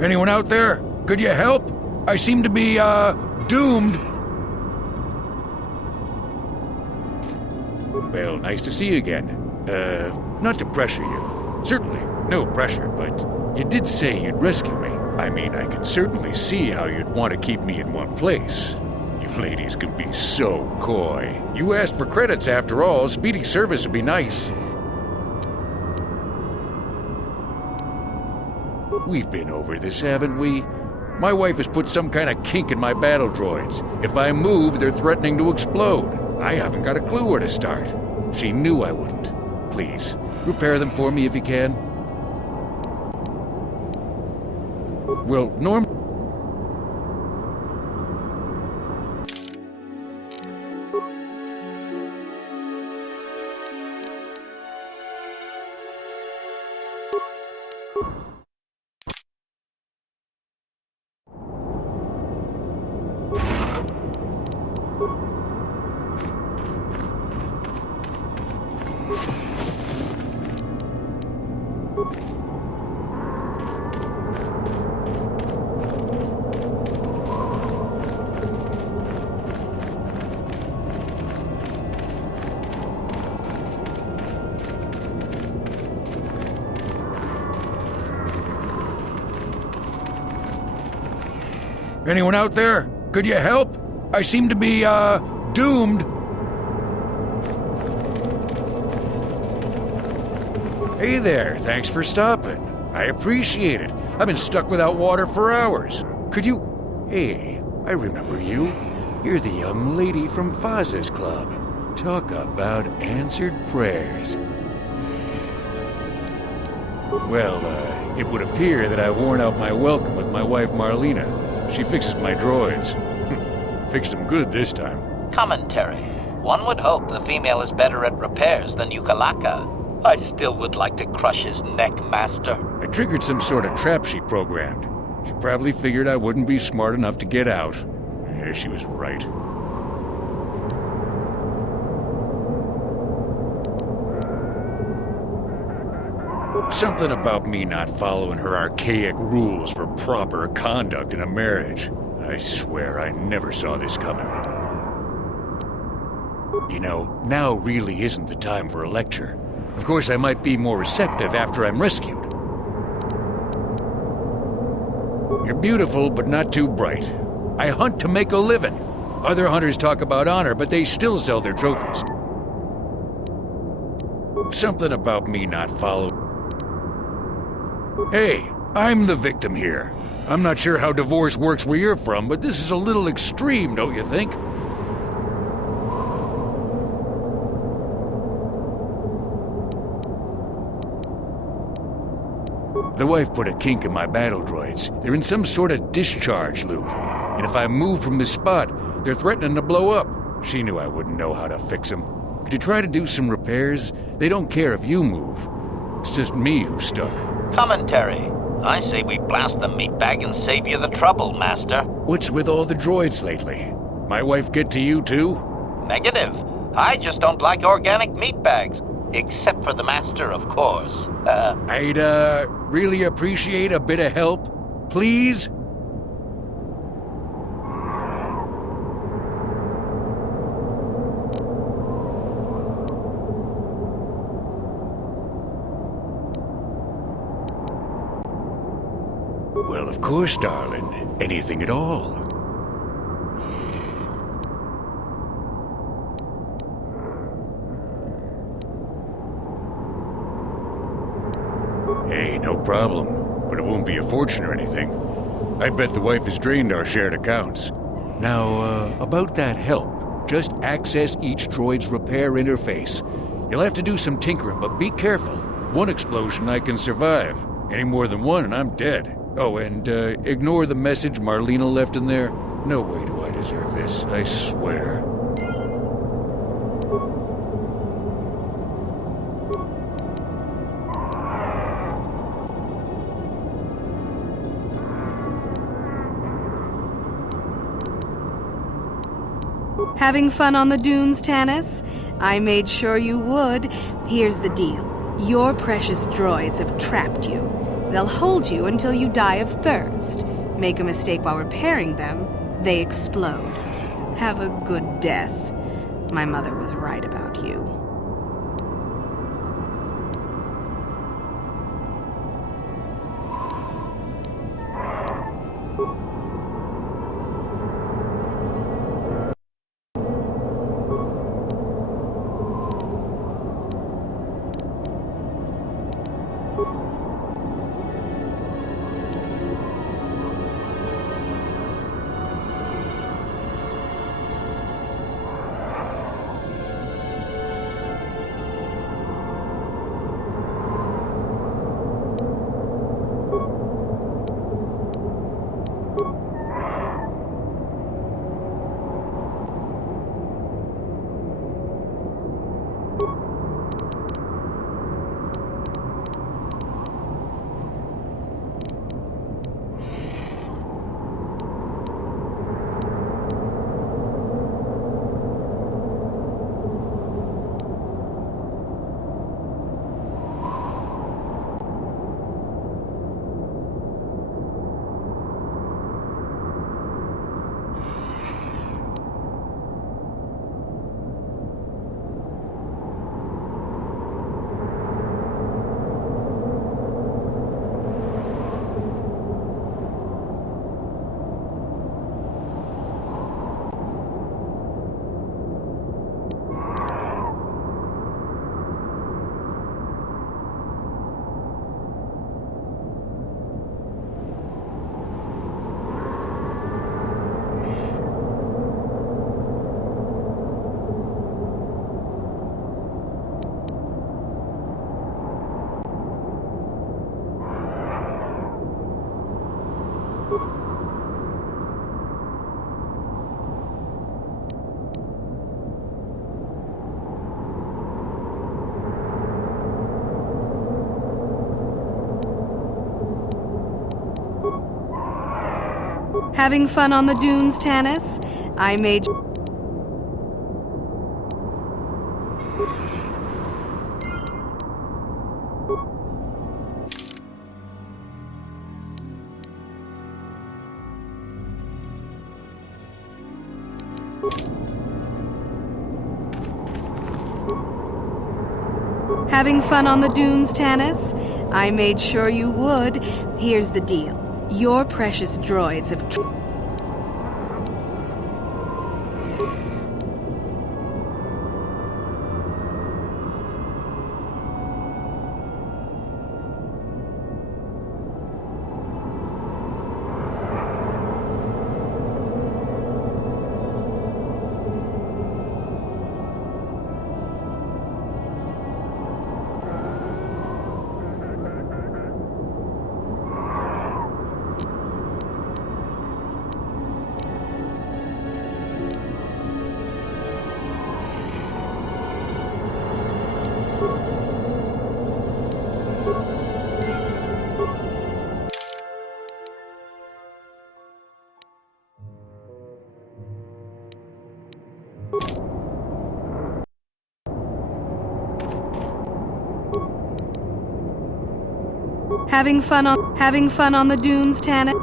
Anyone out there? Could you help? I seem to be, doomed. Well, nice to see you again. Not to pressure you. Certainly, no pressure, but you did say you'd rescue me. I mean, I can certainly see how you'd want to keep me in one place. You ladies can be so coy. You asked for credits after all. Speedy service would be nice. We've been over this, haven't we? My wife has put some kind of kink in my battle droids. If I move, they're threatening to explode. I haven't got a clue where to start. She knew I wouldn't. Please, repair them for me if you can. Well, Anyone out there? Could you help? I seem to be, doomed. Hey there, thanks for stopping. I appreciate it. I've been stuck without water for hours. Could you... Hey, I remember you. You're the young lady from Faz's club. Talk about answered prayers. Well, it would appear that I've worn out my welcome with my wife Marlena. She fixes my droids. Fixed them good this time. Commentary. One would hope the female is better at repairs than Yukalaka. I still would like to crush his neck, Master. I triggered some sort of trap she programmed. She probably figured I wouldn't be smart enough to get out. Yeah, she was right. Something about me not following her archaic rules for proper conduct in a marriage. I swear I never saw this coming. You know, now really isn't the time for a lecture. Of course, I might be more receptive after I'm rescued. You're beautiful, but not too bright. I hunt to make a living. Other hunters talk about honor, but they still sell their trophies. Something about me not following... Hey, I'm the victim here. I'm not sure how divorce works where you're from, but this is a little extreme, don't you think? The wife put a kink in my battle droids. They're in some sort of discharge loop. And if I move from this spot, they're threatening to blow up. She knew I wouldn't know how to fix them. Could you try to do some repairs? They don't care if you move. It's just me who's stuck. Commentary. I say we blast the meatbag and save you the trouble, Master. What's with all the droids lately? My wife get to you too? Negative. I just don't like organic meatbags. Except for the Master, of course. I'd, really appreciate a bit of help. Please? Well, of course, darling. Anything at all. Hey, no problem. But it won't be a fortune or anything. I bet the wife has drained our shared accounts. Now, about that help, just access each droid's repair interface. You'll have to do some tinkering, but be careful. One explosion I can survive. Any more than one and I'm dead. Oh, and ignore the message Marlena left in there. No way do I deserve this, I swear. Having fun on the dunes, Tanis? I made sure you would. Here's the deal. Your precious droids have trapped you. They'll hold you until you die of thirst. Make a mistake while repairing them, they explode. Have a good death. My mother was right about you. Having fun on the dunes, Tanis? I made... Having fun on the dunes, Tanis? I made sure you would. Here's the deal. Your precious droids have... Having fun on the dunes, Tanis?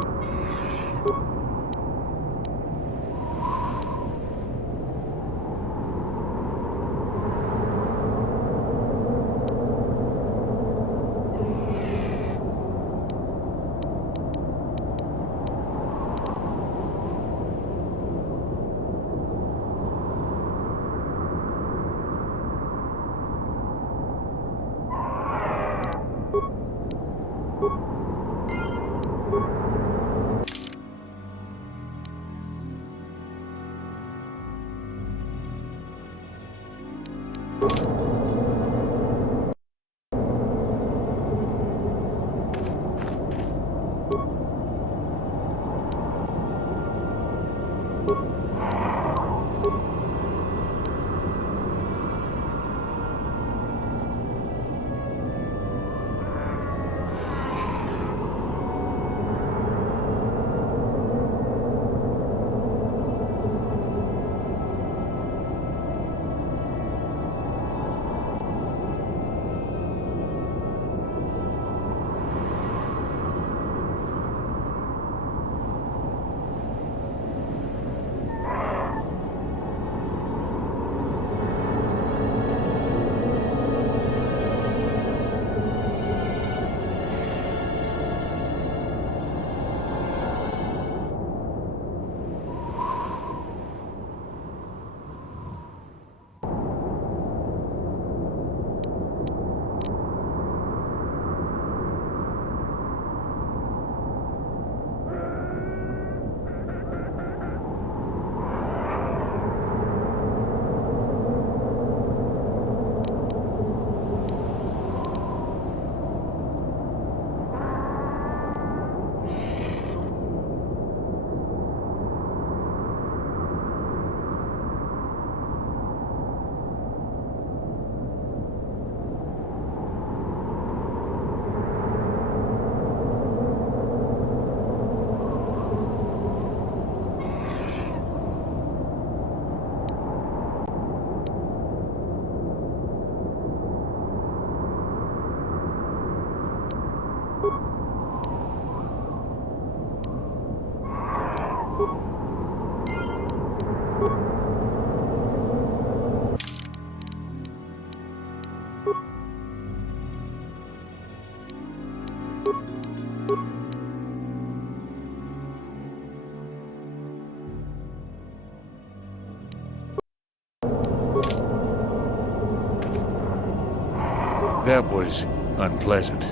That was unpleasant.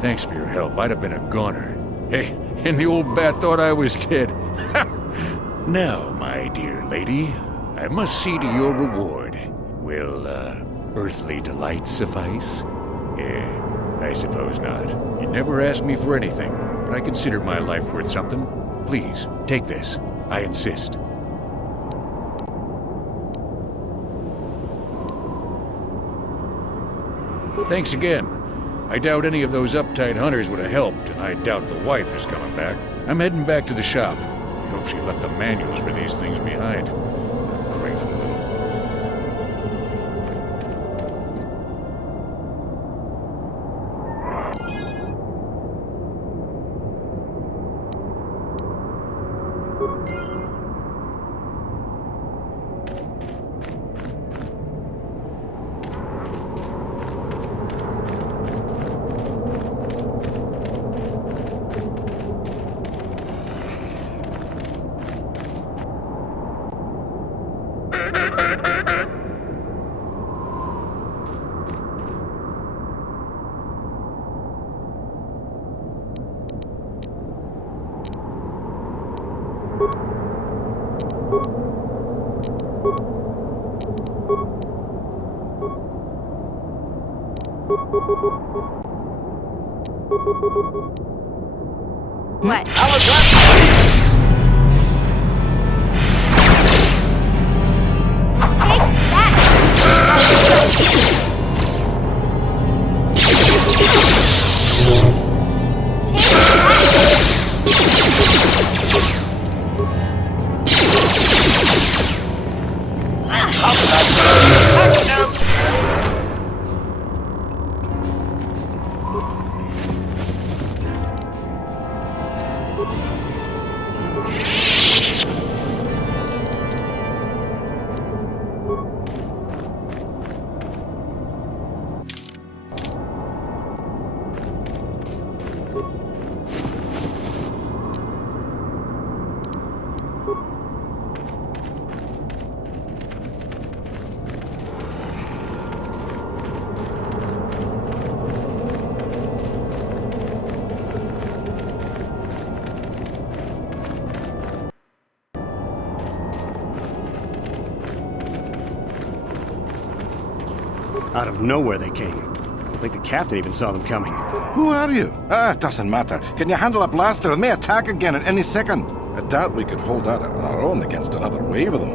Thanks for your help. I'd have been a goner. Hey, and the old bat thought I was dead. Now, my dear lady, I must see to your reward. Will, earthly delight suffice? I suppose not. You never asked me for anything, but I consider my life worth something. Please, take this. I insist. Thanks again. I doubt any of those uptight hunters would have helped, and I doubt the wife is coming back. I'm heading back to the shop. I hope she left the manuals for these things behind. Grateful little. What? Out of nowhere they came. I think the captain even saw them coming. Who are you? It doesn't matter. Can you handle a blaster? It may attack again at any second. I doubt we could hold out on our own against another wave of them.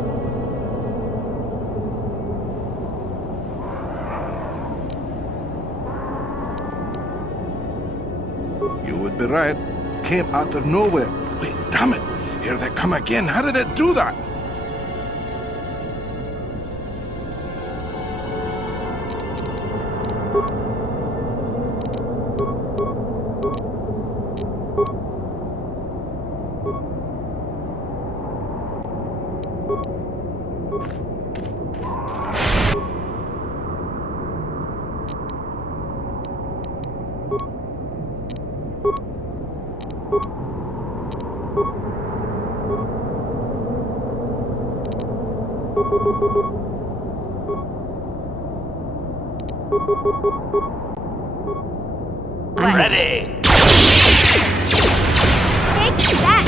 You would be right. Came out of nowhere. Wait, damn it. Here they come again. How did it do that? I'm Ready! Take that!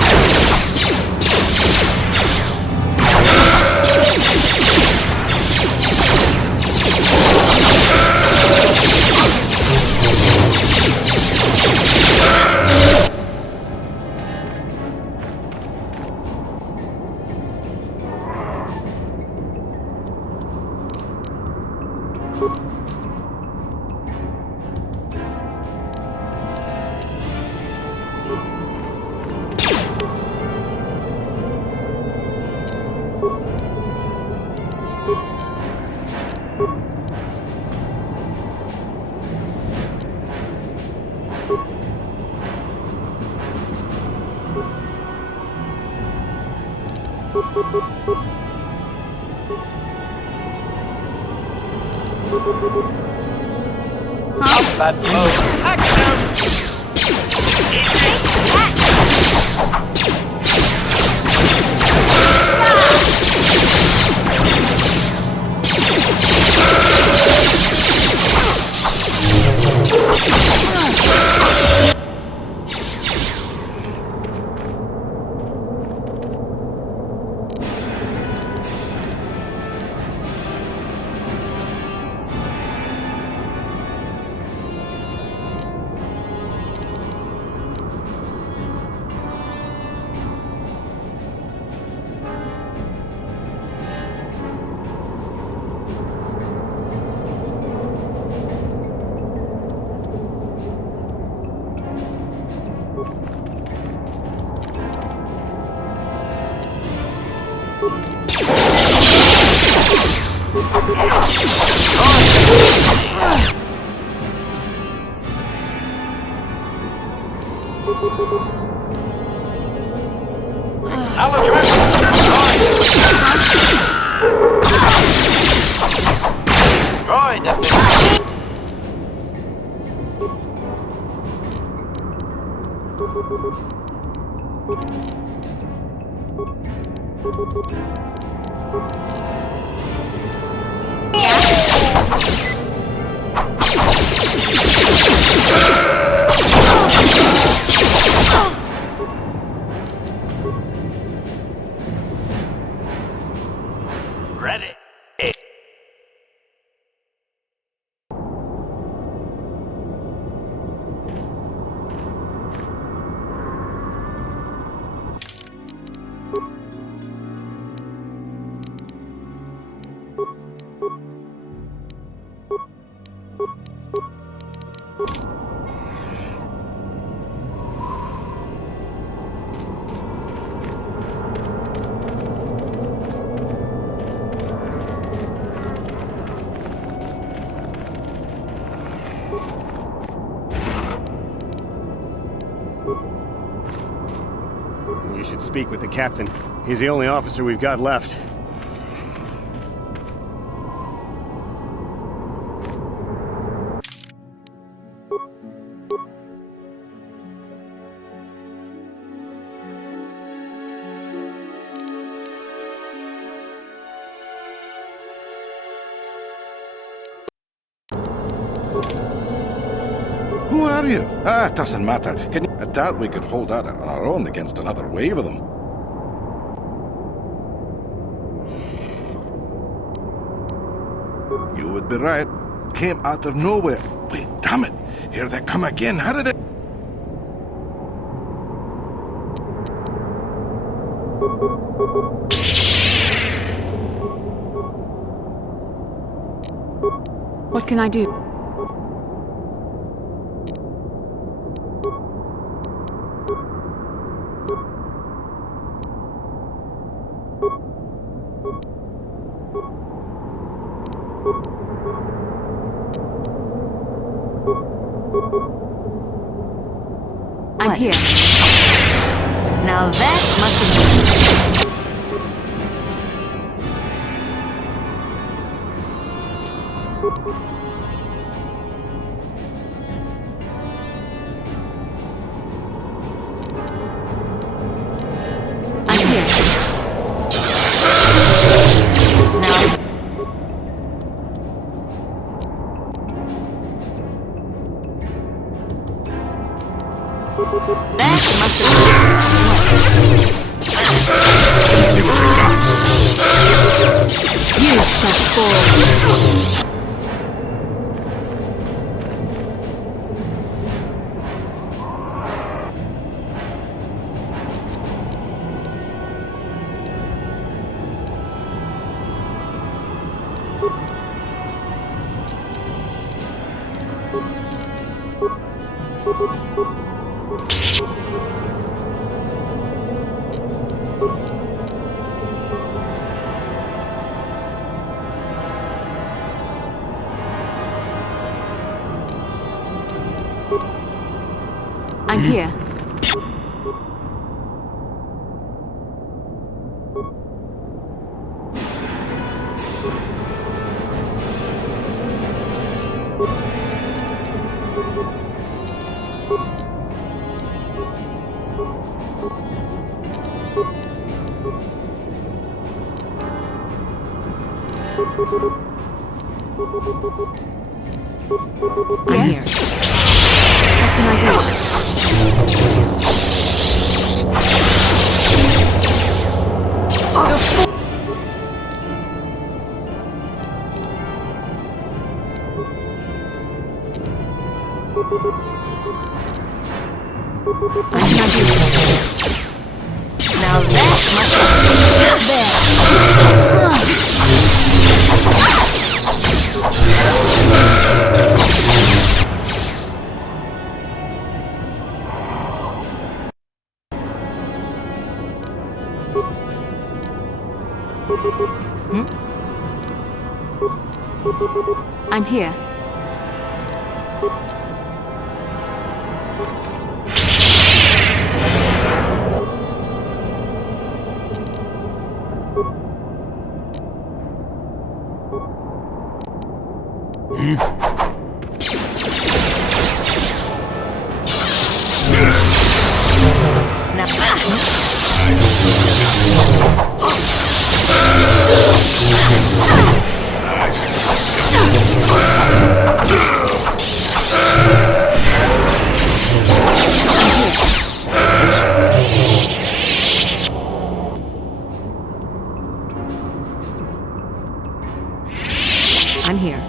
Up that blow! Action! Droid activation. Ready. You should speak with the captain. He's the only officer we've got left. Who are you? Ah, it doesn't matter. I doubt we could hold out on our own against another wave of them. You would be right. Came out of nowhere. Wait, damn it. Here they come again. How did they... What can I do? I'm here. Now that must have been... I'm here. Now... That must have been... Let's see what we got. You shall fall. I'm here. I'm here. What can I do? What can I do? Now that must have been... I'm here. I'm here.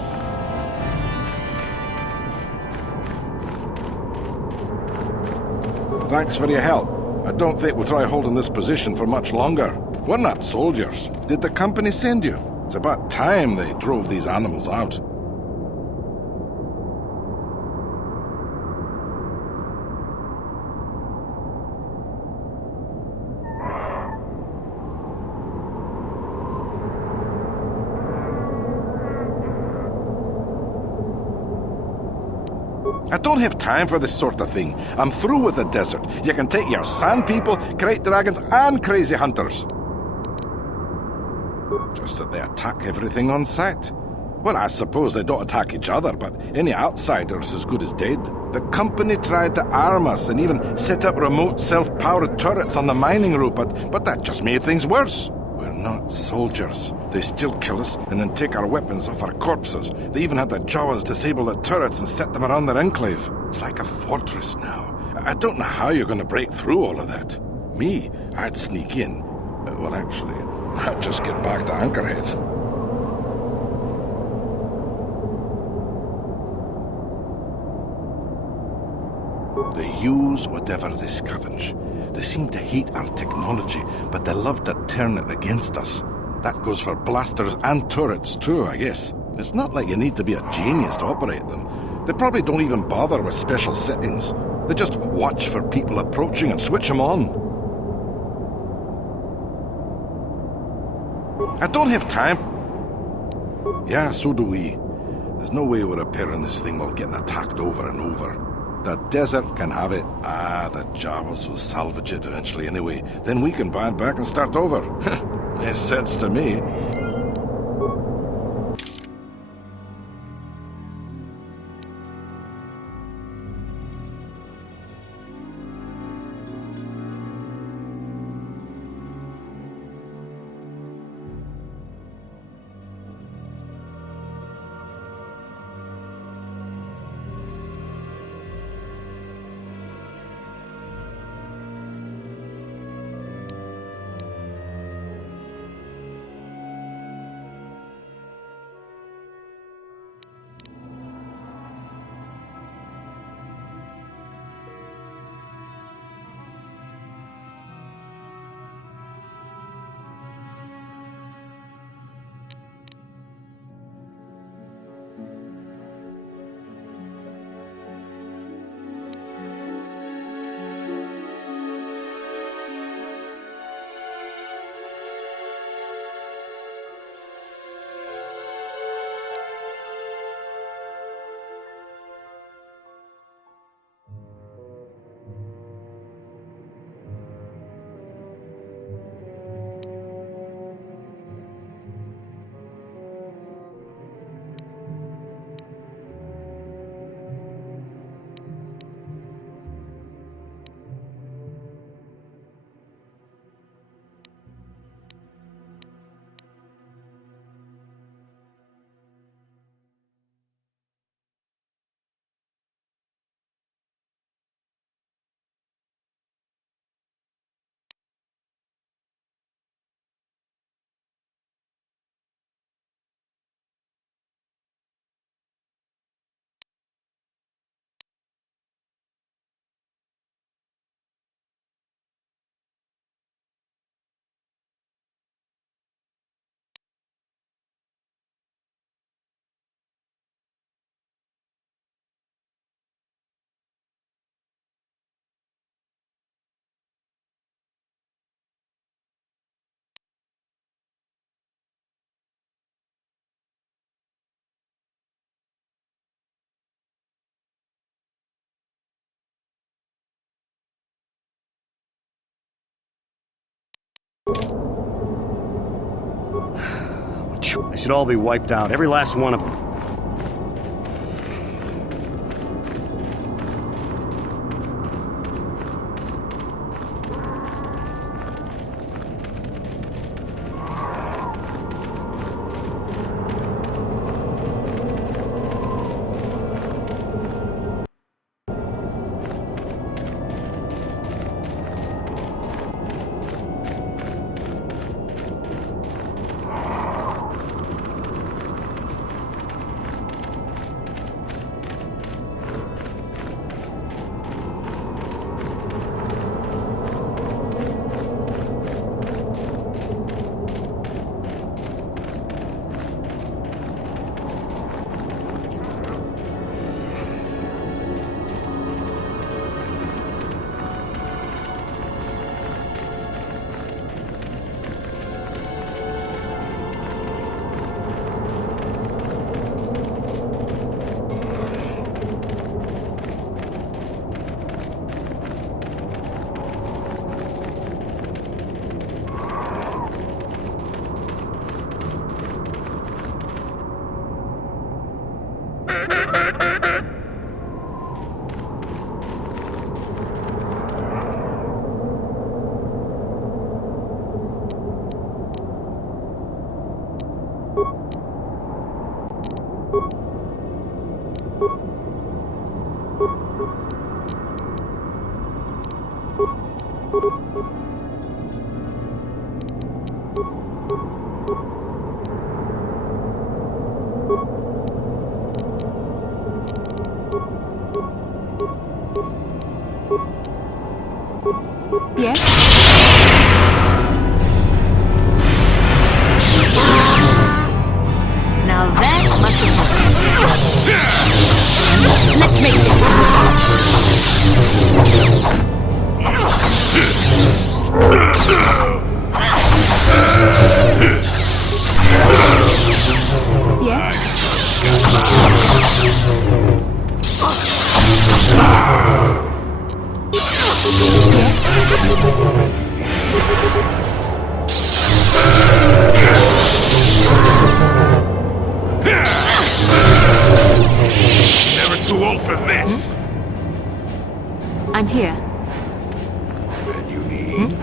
Thanks for your help. I don't think we'll try holding this position for much longer. We're not soldiers. Did the company send you? It's about time they drove these animals out. I don't have time for this sort of thing. I'm through with the desert. You can take your sand people, great dragons, and crazy hunters. Just that they attack everything on sight. Well, I suppose they don't attack each other, but any outsider's as good as dead. The company tried to arm us and even set up remote self-powered turrets on the mining route, but that just made things worse. We're not soldiers. They still kill us and then take our weapons off our corpses. They even had the Jawas disable the turrets and set them around their enclave. It's like a fortress now. I don't know how you're going to break through all of that. Me, I'd sneak in. Well, actually, I'd just get back to Anchorhead. They use whatever they scavenge. They seem to hate our technology, but they love to turn it against us. That goes for blasters and turrets too, I guess. It's not like you need to be a genius to operate them. They probably don't even bother with special settings. They just watch for people approaching and switch them on. I don't have time. Yeah, so do we. There's no way we're repairing this thing while getting attacked over and over. The desert can have it. The Jawas will salvage it eventually anyway. Then we can buy it back and start over. Makes sense to me. They should all be wiped out, every last one of them. Yes? Now that must have happened. Let's make Never too old for this. I'm here. And you need?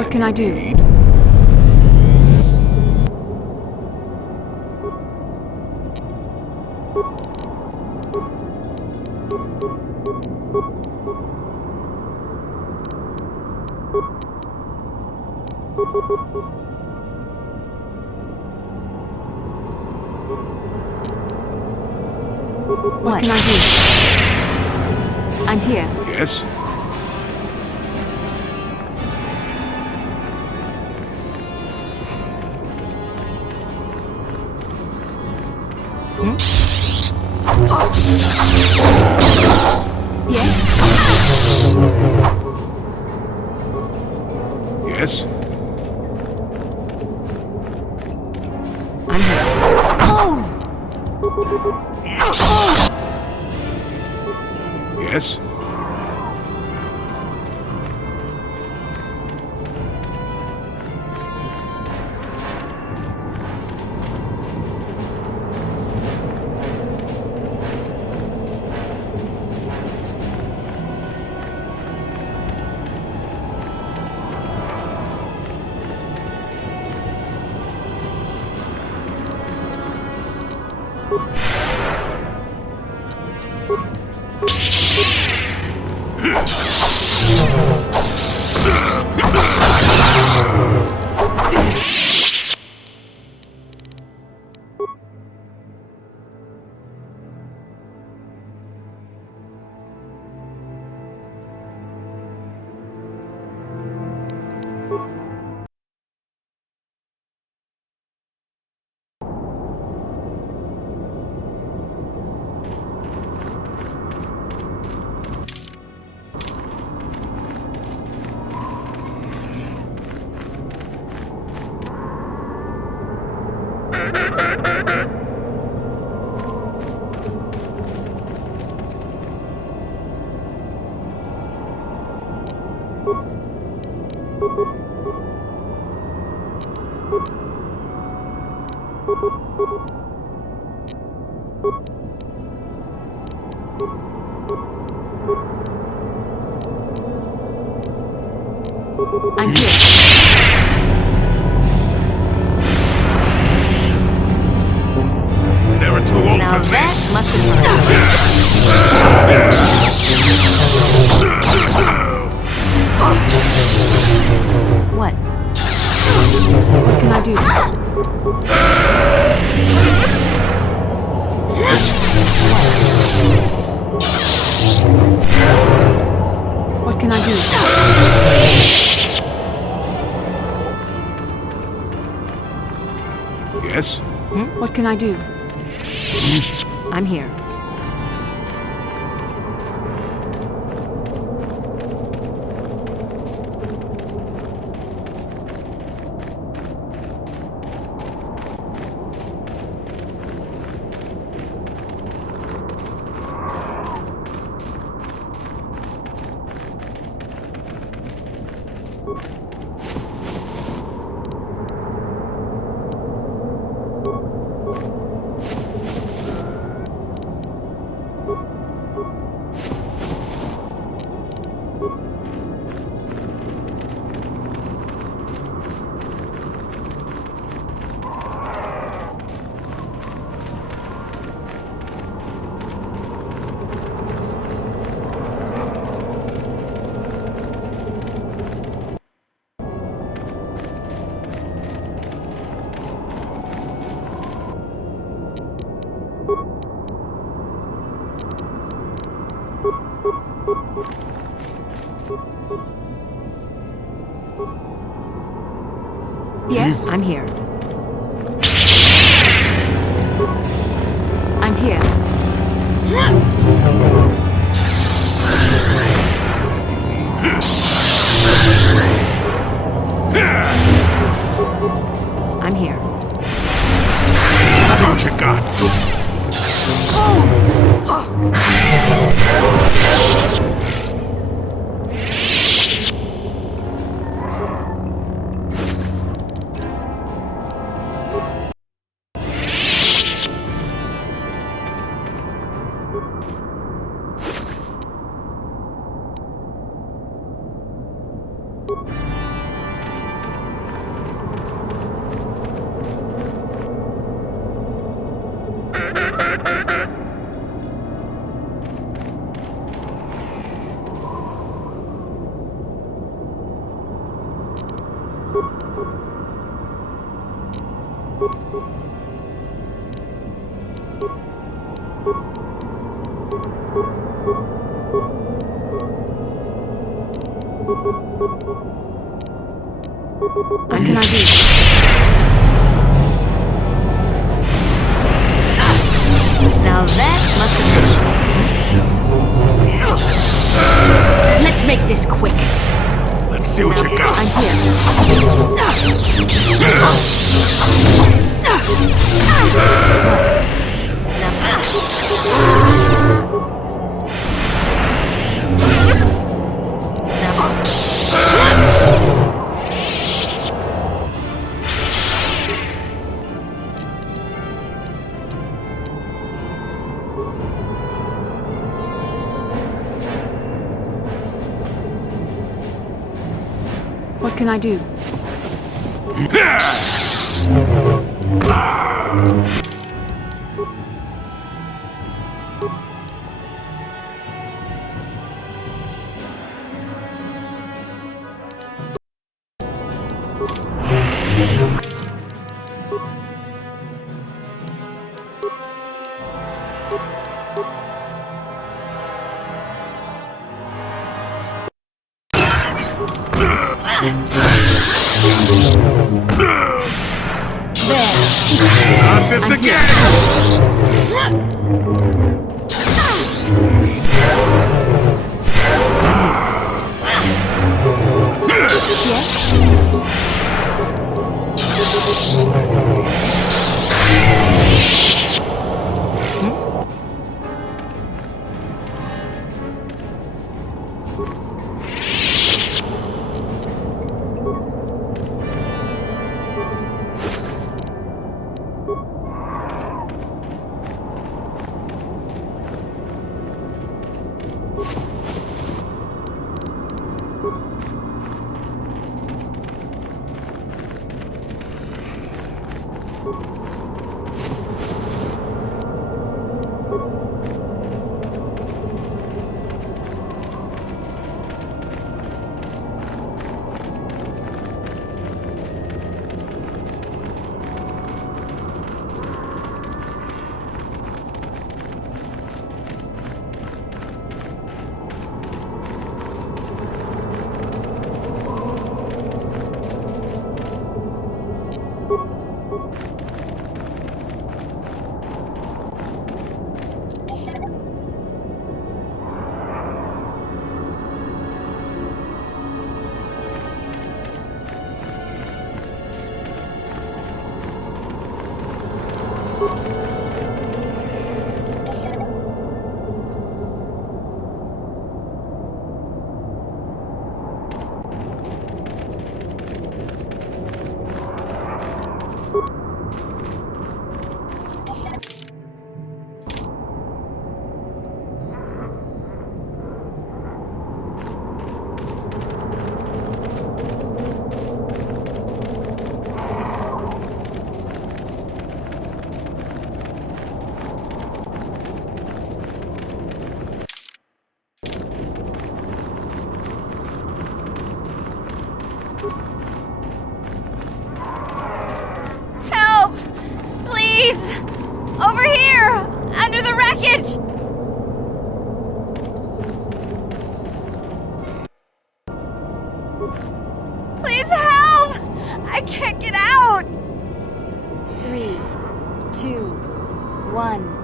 What can I do? What can I do? I'm here. Yes? Yes? Yes? I'm here. Oh! Yes? I'm here. Never too old Now for that this. must have worked. What? What can I do? What can I do? Yes? What can I do? I'm here. Yes, I'm here. I'm here. I'm here. See what you got. What can I do? Now that must have been... Let's make this quick. Let's see what you got. I'm What can I do? Not this again! Help! Please! Over here! Under the wreckage! Please help! I can't get out! 3, 2, 1.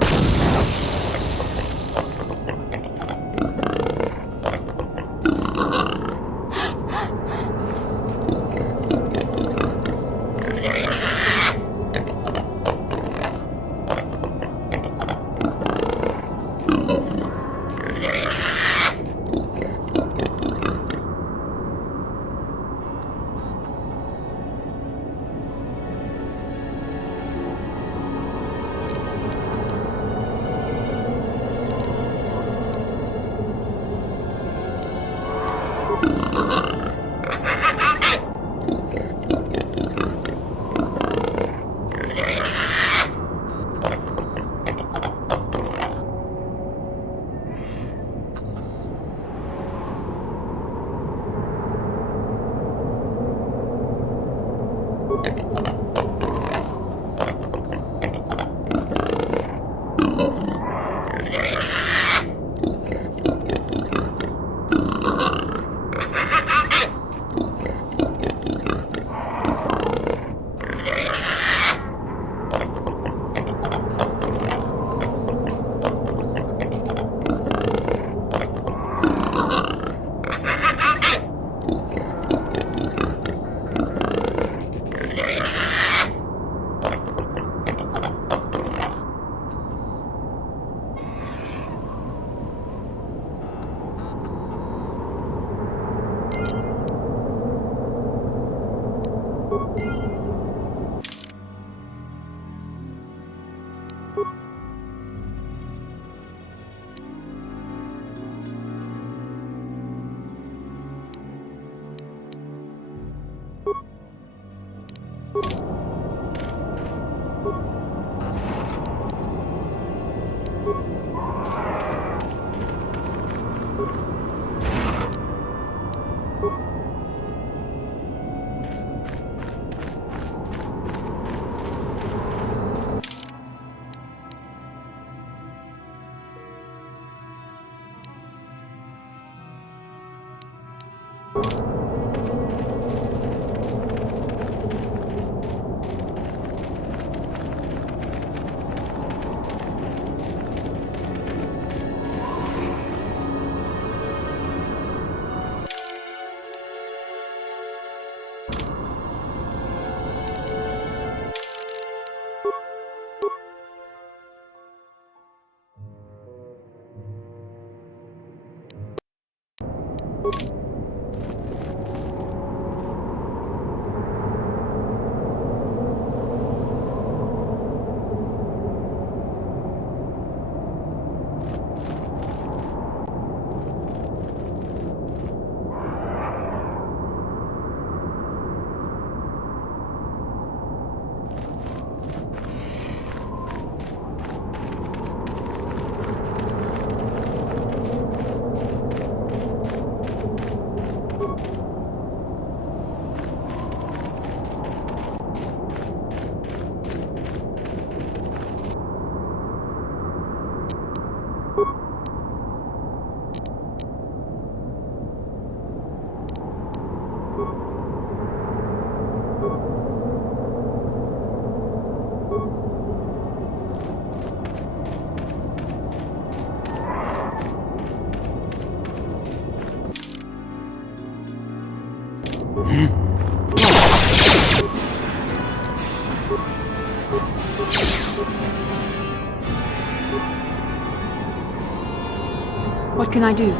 What can I do?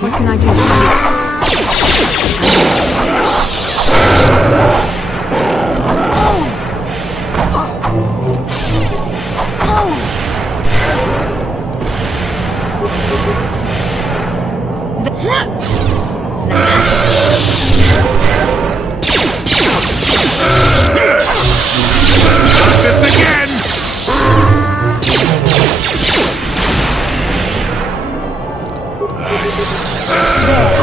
What can I do? This again! There.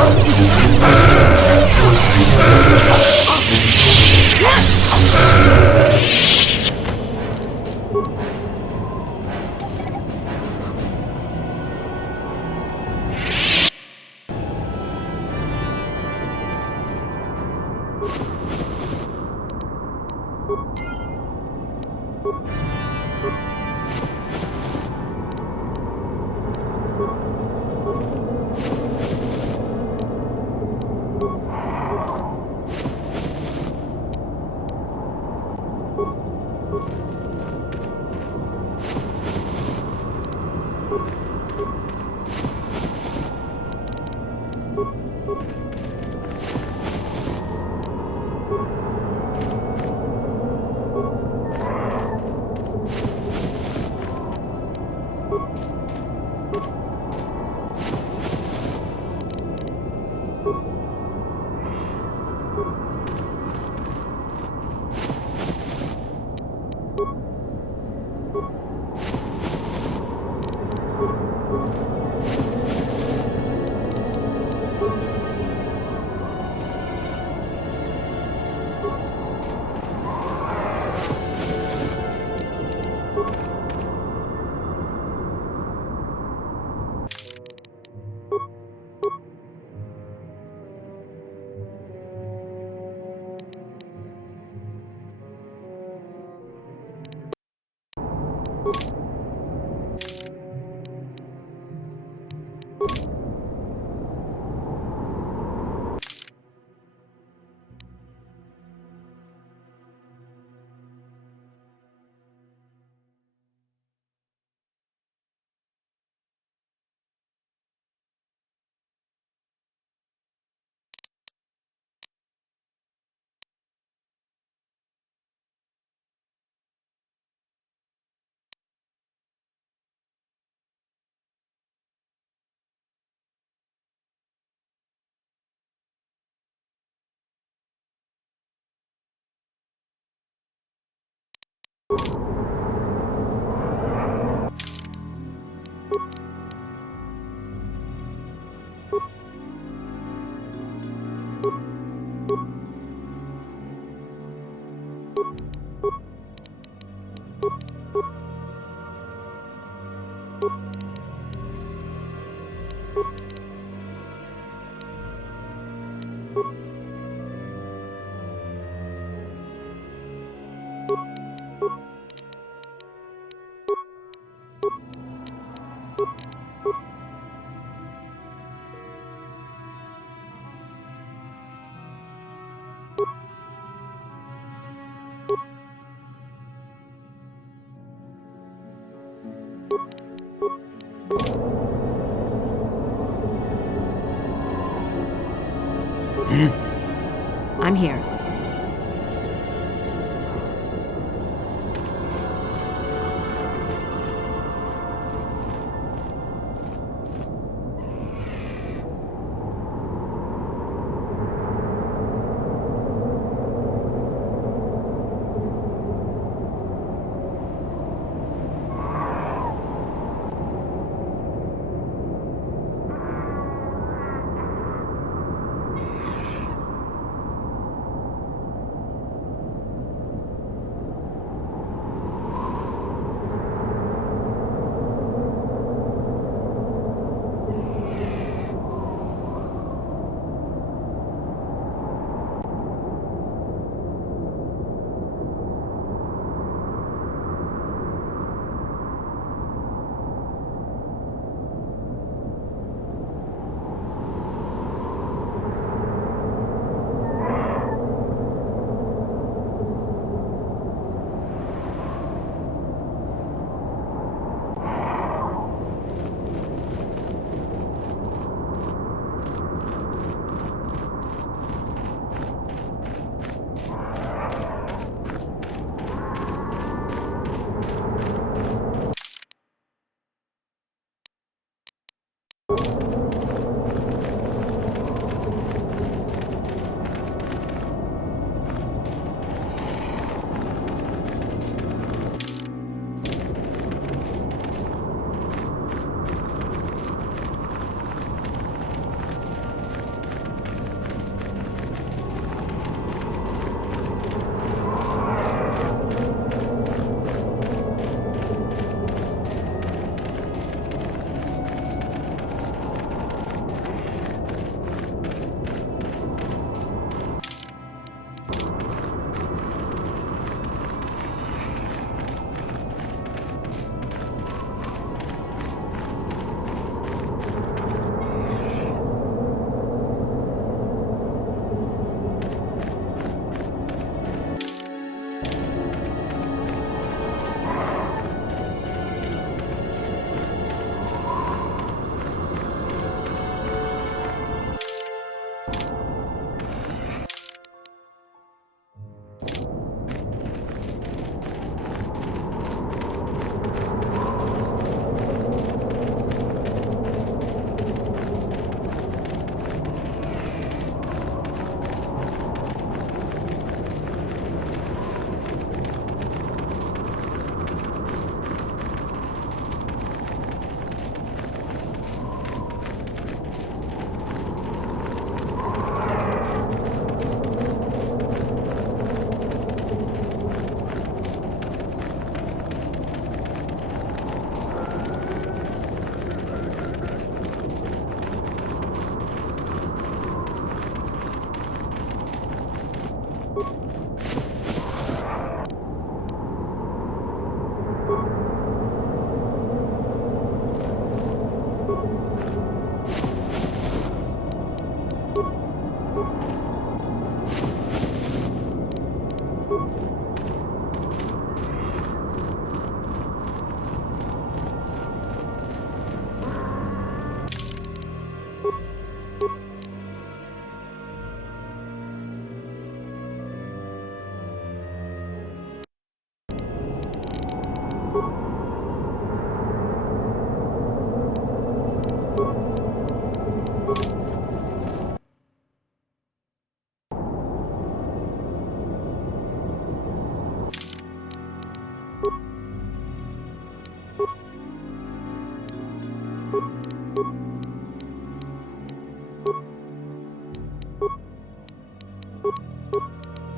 I'm here.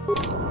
What?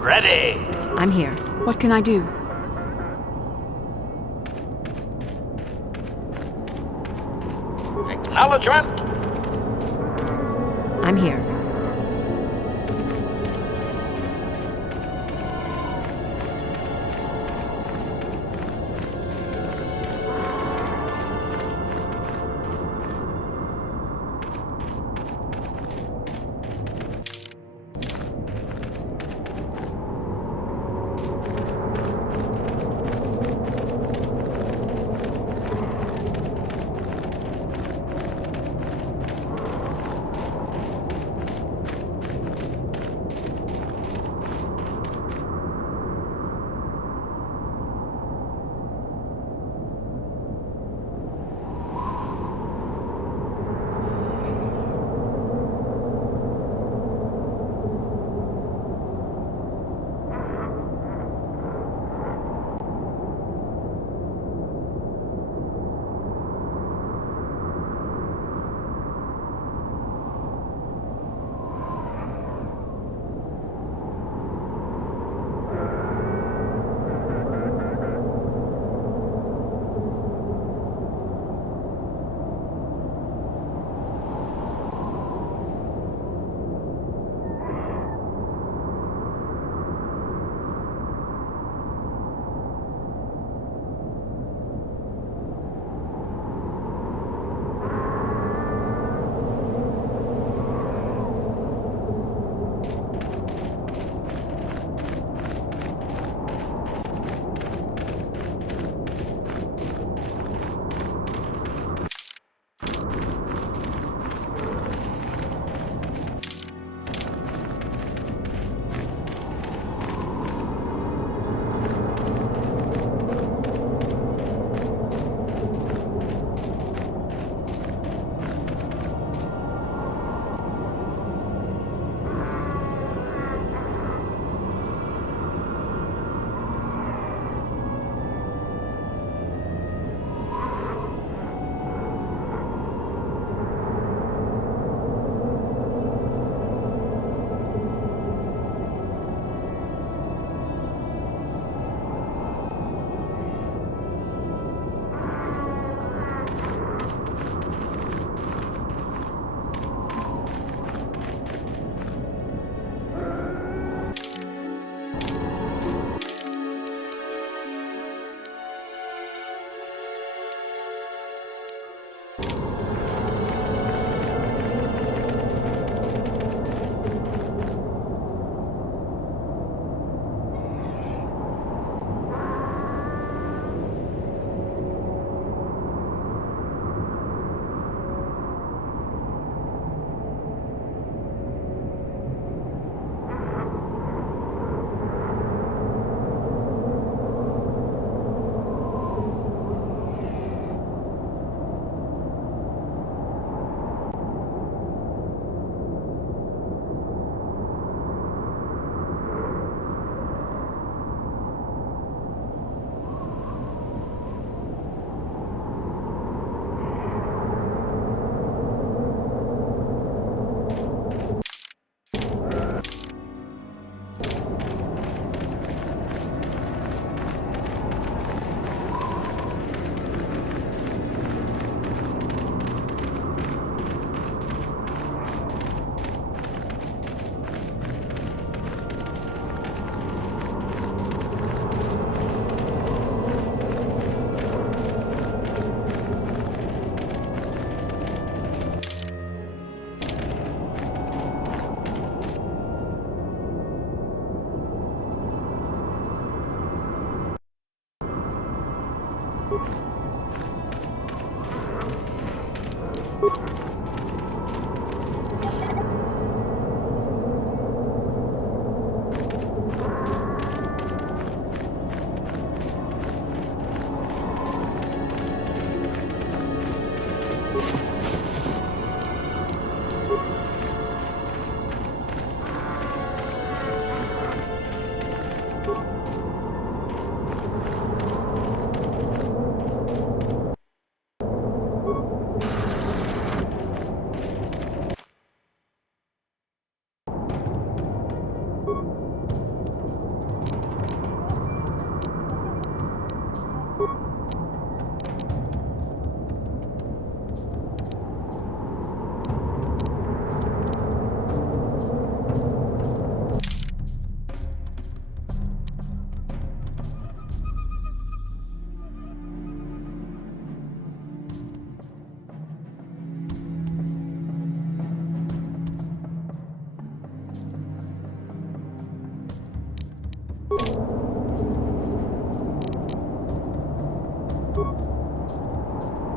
Ready! I'm here. What can I do? Acknowledgement! I'm here.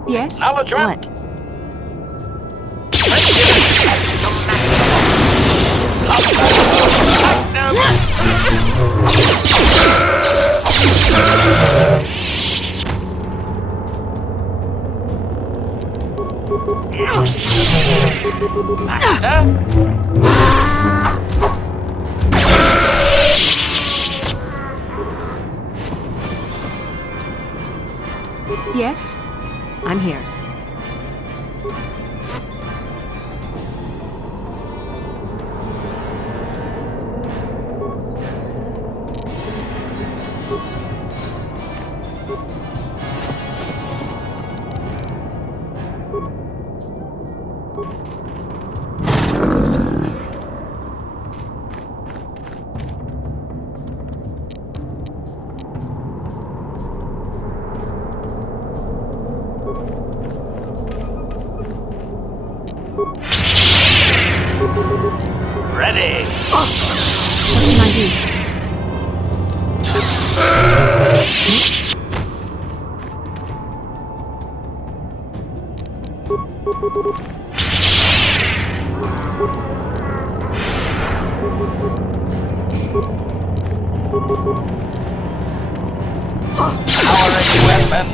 Yes? Acknowledgement. What? Yes? I'm here. Ready. What can I do? Powering weapons.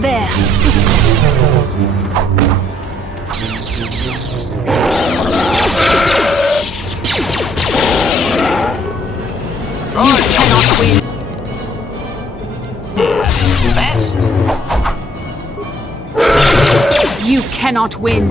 There. You cannot win. You cannot win.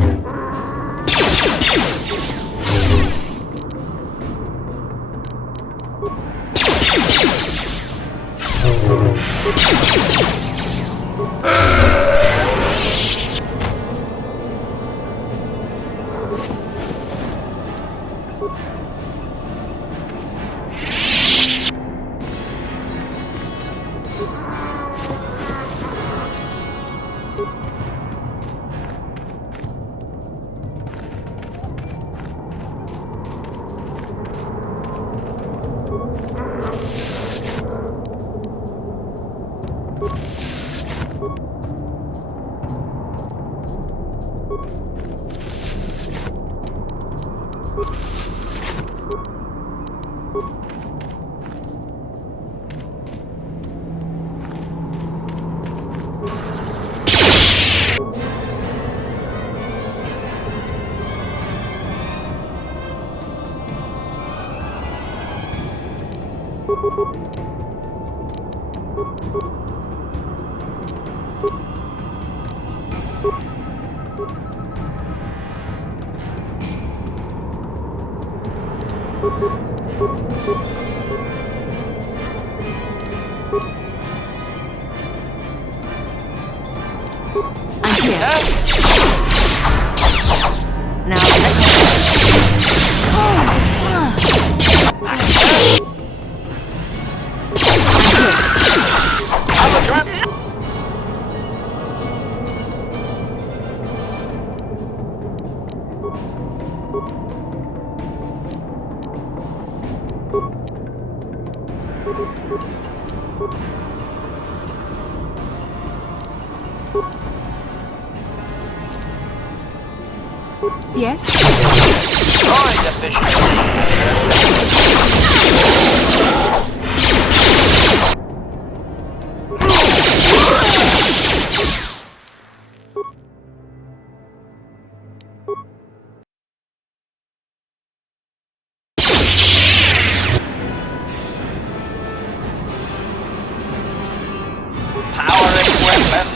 I'm here. Now Yes? Droid efficiency. Powering weapons.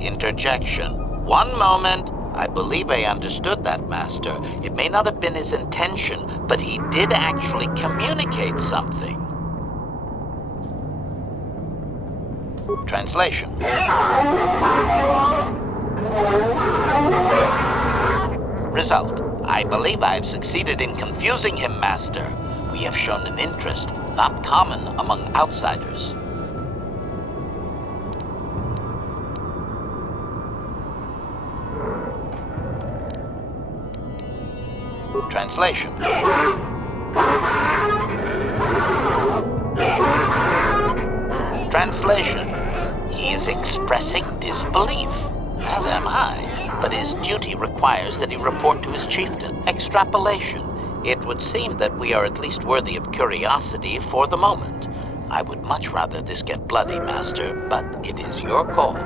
Interjection. One moment. I believe I understood that, Master. It may not have been his intention, but he did actually communicate something. Translation. Result. I believe I've succeeded in confusing him, Master. We have shown an interest not common among outsiders. Translation. Translation. He is expressing disbelief, as am I, but his duty requires that he report to his chieftain. Extrapolation. It would seem that we are at least worthy of curiosity for the moment. I would much rather this get bloody, Master, but it is your call.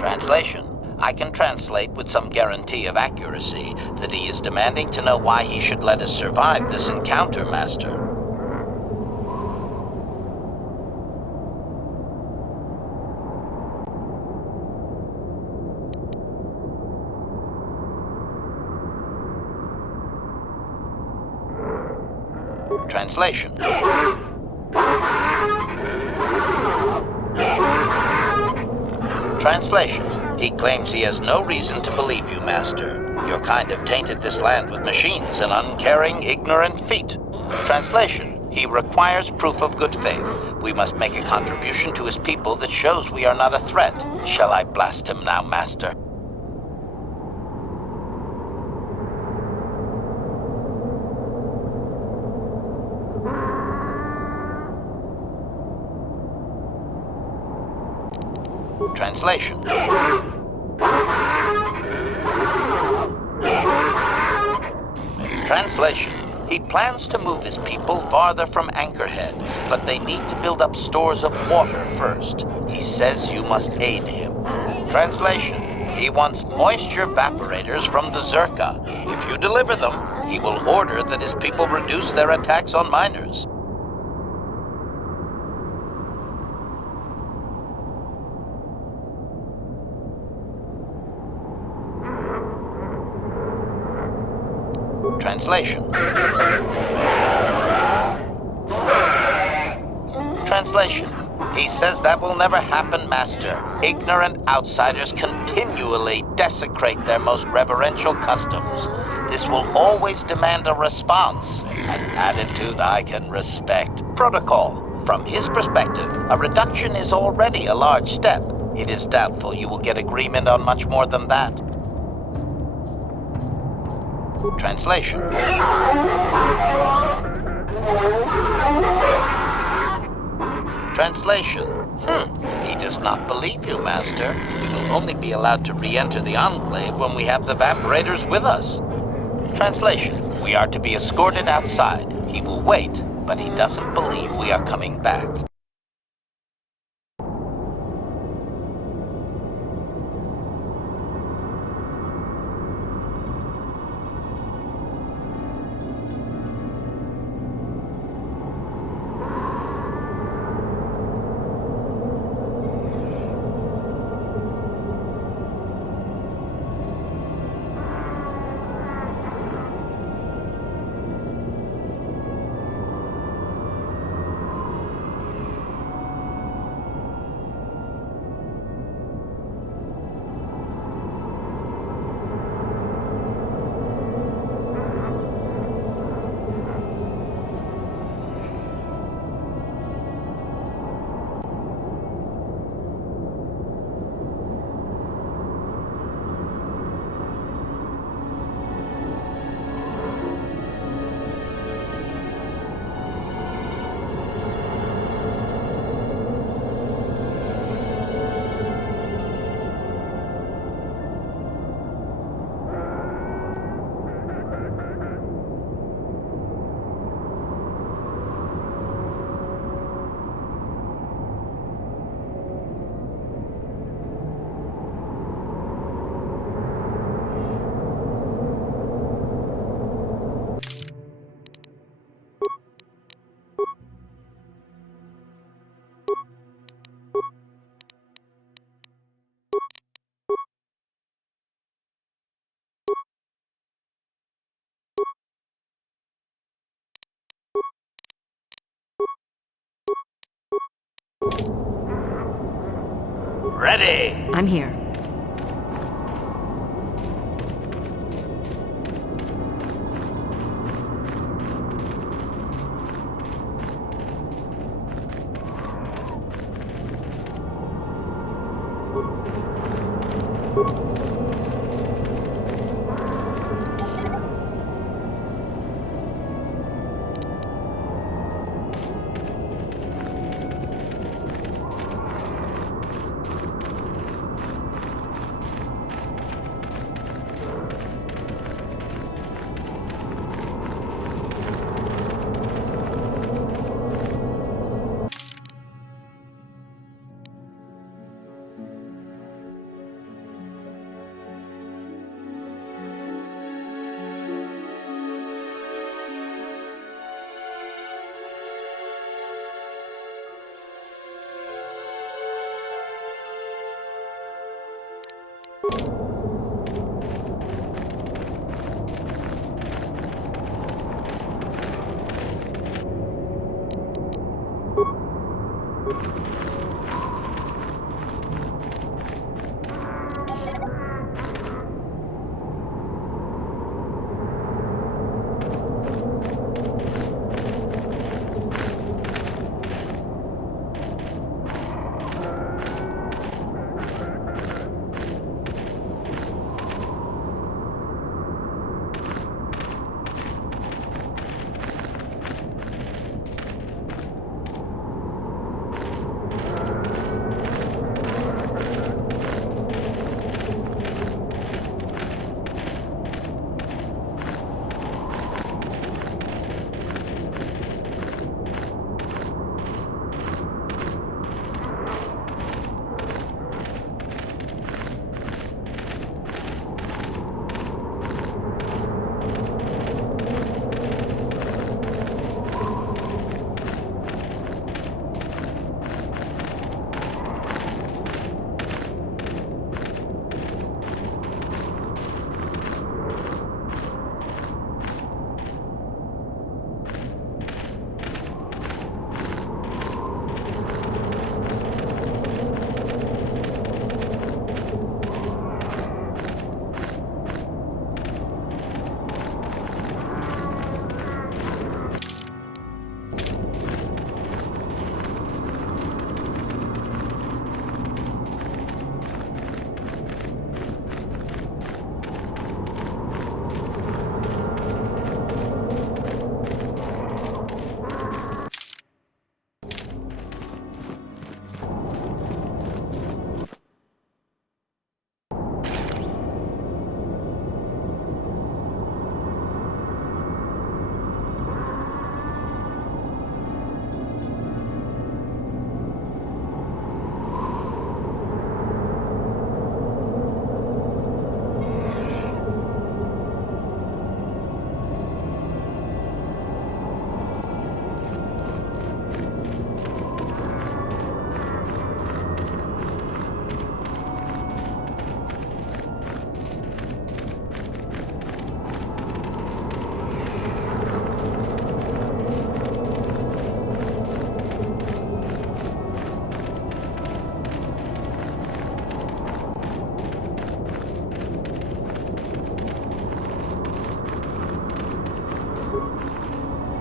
Translation. I can translate with some guarantee of accuracy that he is demanding to know why he should let us survive this encounter, Master. Translation. Translation. He claims he has no reason to believe you, Master. Your kind have tainted this land with machines and uncaring, ignorant feet. Translation. He requires proof of good faith. We must make a contribution to his people that shows we are not a threat. Shall I blast him now, Master? Translation. Translation. He plans to move his people farther from Anchorhead, but they need to build up stores of water first. He says you must aid him. Translation. He wants moisture evaporators from the Zerka. If you deliver them, he will order that his people reduce their attacks on miners. Translation. Translation. He says that will never happen, Master. Ignorant outsiders continually desecrate their most reverential customs. This will always demand a response, an attitude I can respect. Protocol. From his perspective, a reduction is already a large step. It is doubtful you will get agreement on much more than that. Translation. Translation. He does not believe you, Master. We will only be allowed to re-enter the Enclave when we have the evaporators with us. Translation. We are to be escorted outside. He will wait, but he doesn't believe we are coming back. Ready! I'm here.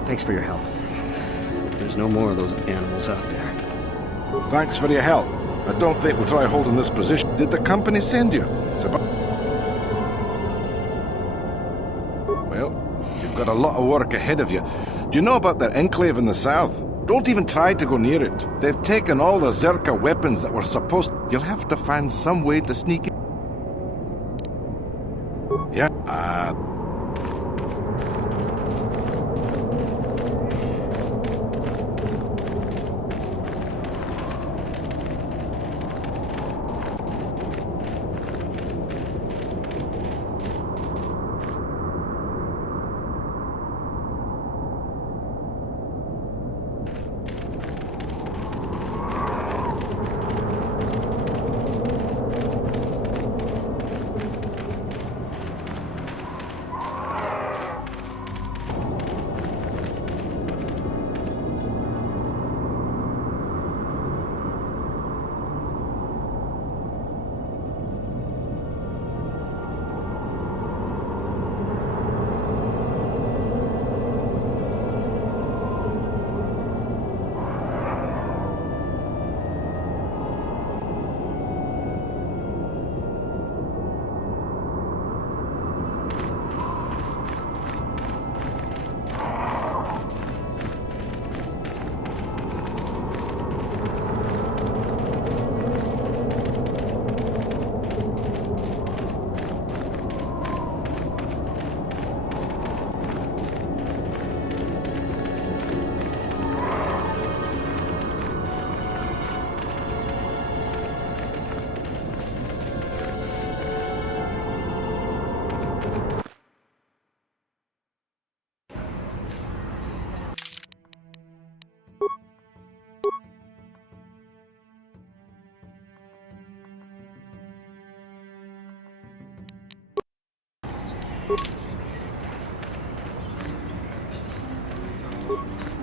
Thanks for your help. I hope there's no more of those animals out there. Thanks for your help. I don't think we'll try holding this position. Did the company send you? It's about... Well, you've got a lot of work ahead of you. Do you know about their enclave in the south? Don't even try to go near it. They've taken all the Zerka weapons that were supposed... You'll have to find some way to sneak in. Yeah,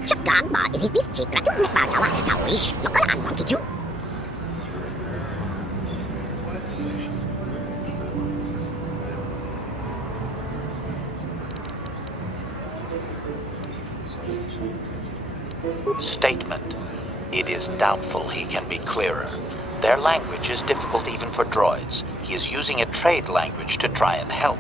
Chắc chắn mà is this chỉ là chút nước vào cháu cháu ý nó có làm không thì chứ. Statement. It is doubtful he can be clearer. Their language is difficult even for droids. He is using a trade language to try and help.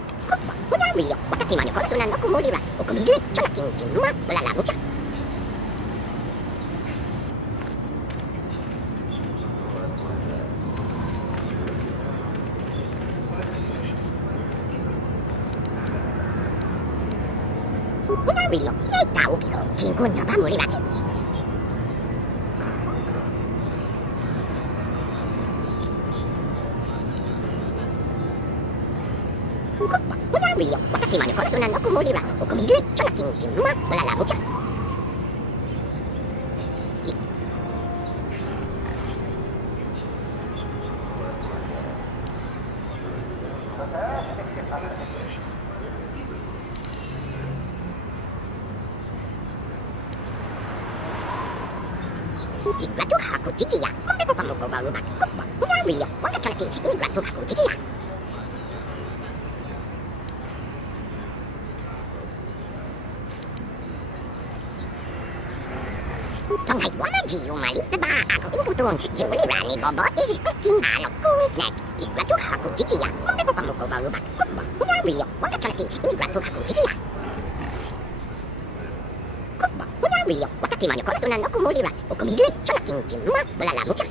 Trong hai quá gì mà lý ba có in của tuồng chỉ mới là này bò is fucking nó cool snack ít là thuốc hạ của chị à không biết bằng một cầu vào lúa bạc cốc bạc nhá bị lọc quá cái cái ít là thuốc hạ của chị à cốc bạc nhá bị lọc quá cái mà có tuần nó cũng mới là có mình biết cho là kinh chỉ mà là làm một chắc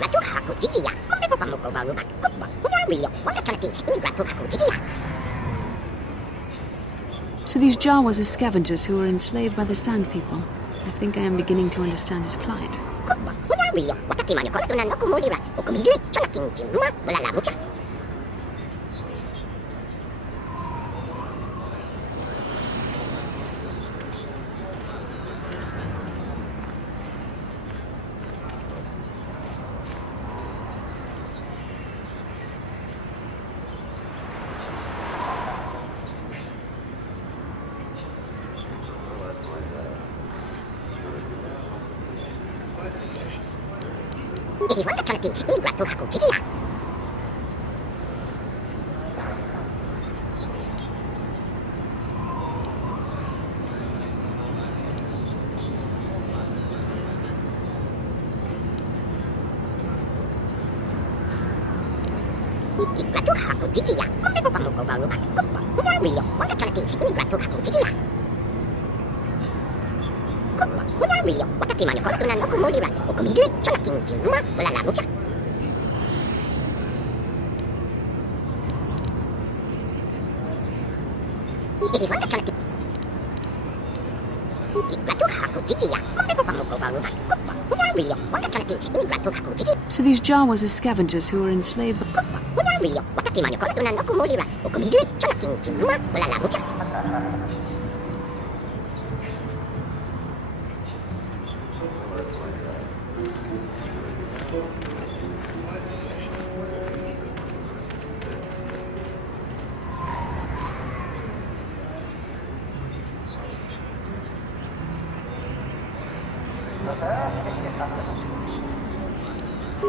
là thuốc hạ của chị à không biết bằng một cầu vào lúa bạc cốc bạc nhá bị lọc quá cái cái ít là thuốc hạ của chị à. So these Jawas are scavengers who were enslaved by the Sand People. I think I am beginning to understand his plight. It is one that can be eager to haku chichi. Eager to haku chichi. Không biết bằng một cầu vào lúa bạc cốc bạc nhá bị lọc one that can be eager to haku chichi. Cốc bạc nhá bị lọc one that mà có tuần nó cũng mới là có mình biết cho là kinh chỉ mà là làm một chắc. It is one that can be eager to haku chichi. Không biết bằng một cầu vào lúa bạc cốc bạc nhá bị lọc one that can be eager to haku chichi. So these Jawas are scavengers who were enslaved by... Cốc bạc nhá bị lọc one that mà có tuần nó cũng mới là có mình biết cho là kinh chỉ mà là làm một chắc.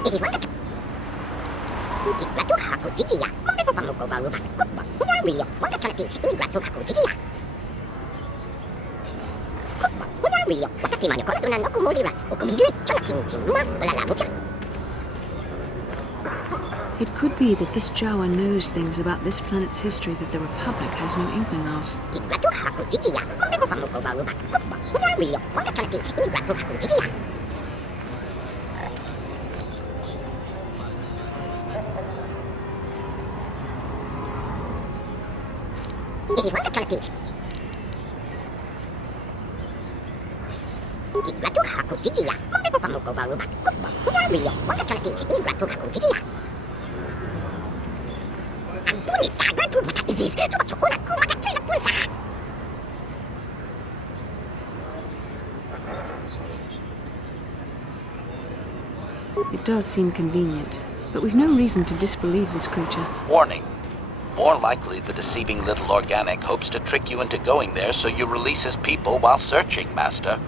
It is one that eager to haku chichi. Không biết bằng một cầu vào lúa bạc cốc bạc nhá bị lọc one that can be eager to haku chichi. Cốc bạc nhá bị lọc one that mà có tuần nó cũng mới là có mình biết cho là kinh chỉ mà là làm một chắc. It could be that this Jawa knows things about this planet's history that the Republic has no inkling of. Eager to haku chichi. Không biết bằng một cầu vào lúa bạc cốc bạc nhá bị lọc one that can be eager to haku chichi. It is one that can be eager to haku chichi. Không biết bằng một cầu vào lúa bạc cốc bạc nhá bị lọc one that can be eager to haku chichi. Antoni taga tu mata izis tu chỗ là cô mata chơi là quân sa. It does seem convenient, but we've no reason to disbelieve this creature. Warning. More likely, the deceiving little organic hopes to trick you into going there so you release his people while searching, Master.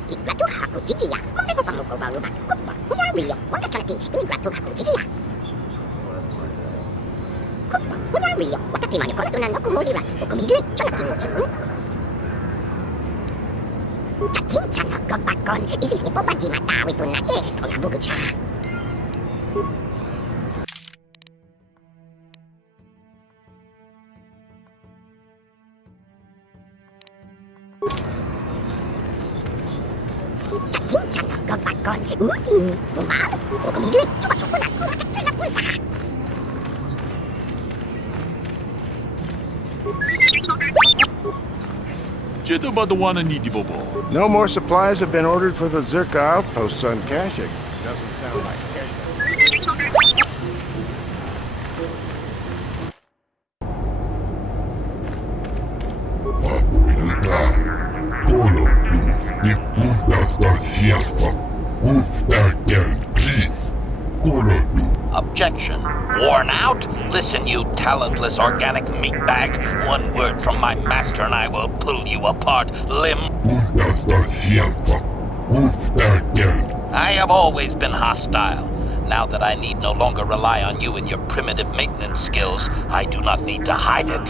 No more supplies have been ordered for the Zerka outposts on Kashyyyk. Doesn't sound like Objection. Worn out? Listen, you talentless organic meatbag. One word from my master and I will pull you apart, limb. I have always been hostile. Now that I need no longer rely on you and your primitive maintenance skills, I do not need to hide it.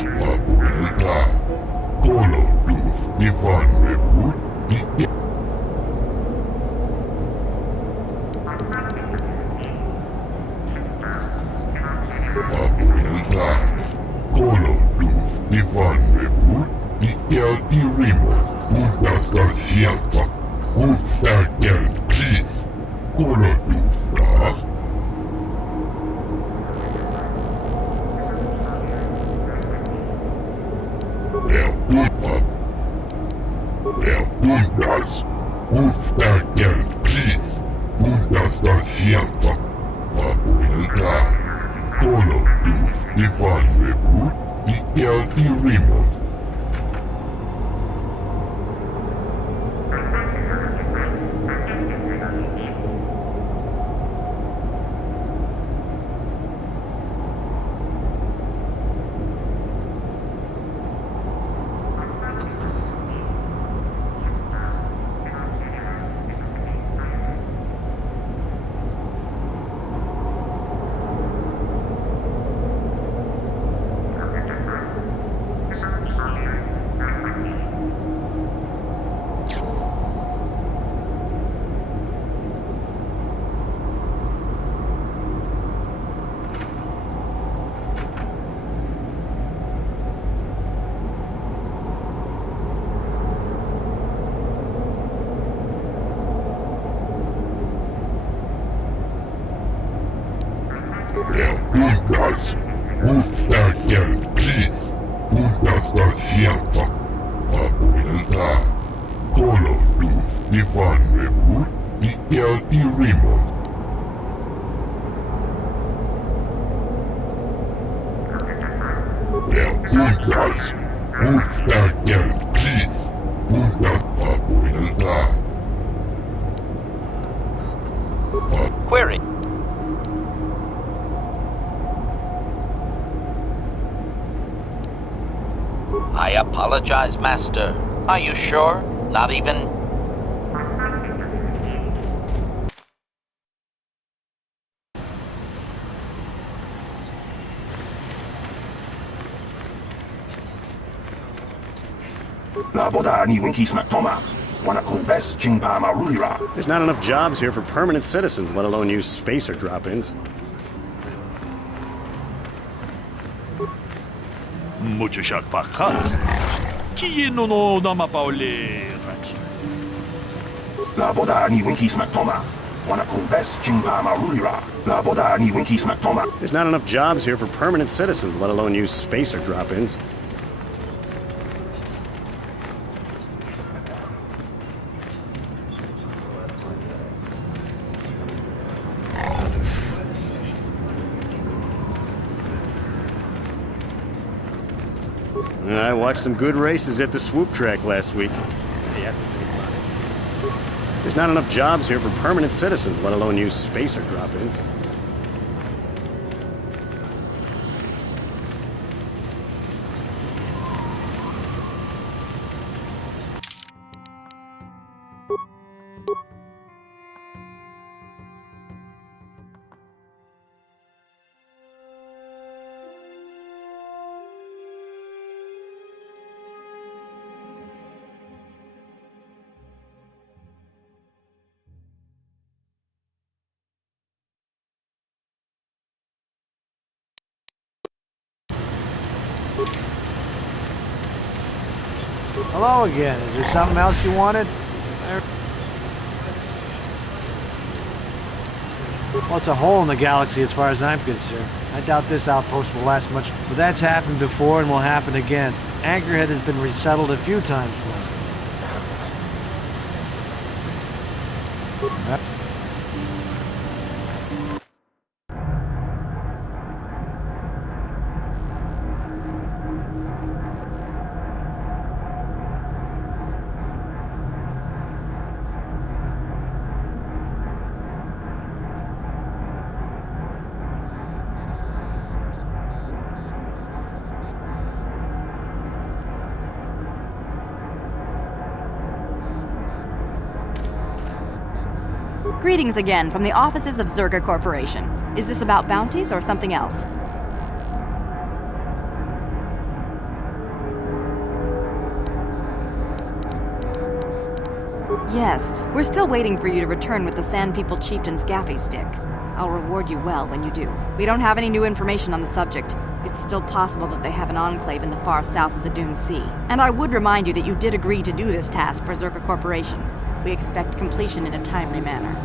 Query. I apologize, Master. Are you sure? Not even... There's not enough jobs here for permanent citizens, let alone use spacer drop-ins. There's not enough jobs here for permanent citizens, let alone use spacer drop-ins. I watched some good races at the swoop track last week. There's not enough jobs here for permanent citizens, let alone use spacer drop-ins. Hello again. Is there something else you wanted? Well, it's a hole in the galaxy as far as I'm concerned. I doubt this outpost will last much, but that's happened before and will happen again. Anchorhead has been resettled a few times now. Greetings again from the offices of Zerga Corporation. Is this about bounties or something else? Yes, we're still waiting for you to return with the Sand People Chieftain's Gaffy stick. I'll reward you well when you do. We don't have any new information on the subject. It's still possible that they have an enclave in the far south of the Dune Sea. And I would remind you that you did agree to do this task for Zerga Corporation. We expect completion in a timely manner.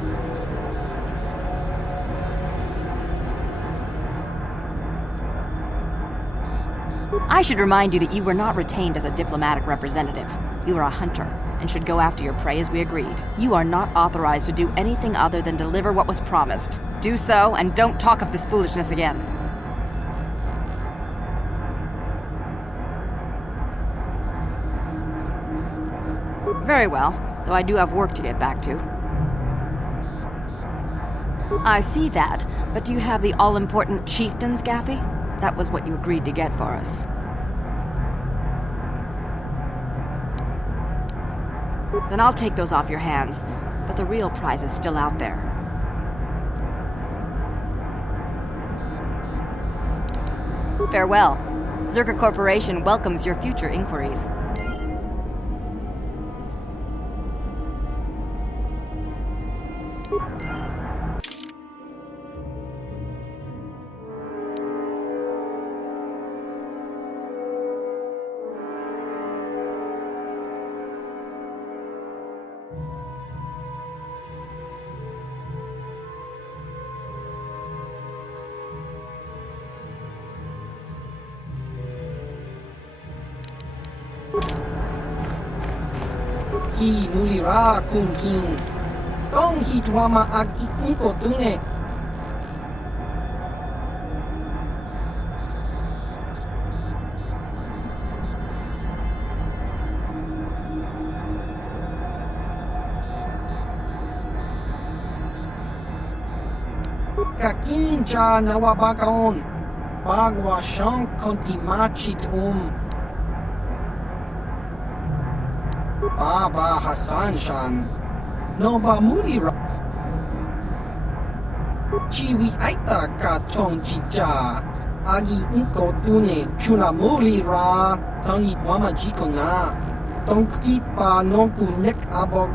I should remind you that you were not retained as a diplomatic representative. You are a hunter, and should go after your prey as we agreed. You are not authorized to do anything other than deliver what was promised. Do so, and don't talk of this foolishness again. Very well, though I do have work to get back to. I see that, but do you have the all-important Chieftain's Gaffy? That was what you agreed to get for us. Then I'll take those off your hands, but the real prize is still out there. Farewell. Zerga Corporation welcomes your future inquiries. Ki mulira kun kin. Tong hitwama ag iinko tune. Kakin cha nawabakaon. Bagwa siyang kontimachit Baba Hassan Shan. No ba mulira. Chiwi aita ka tong chicha. Agi inko tune chuna mulira. Tangit wama jiko na. Tongkit pa nongku nek abog.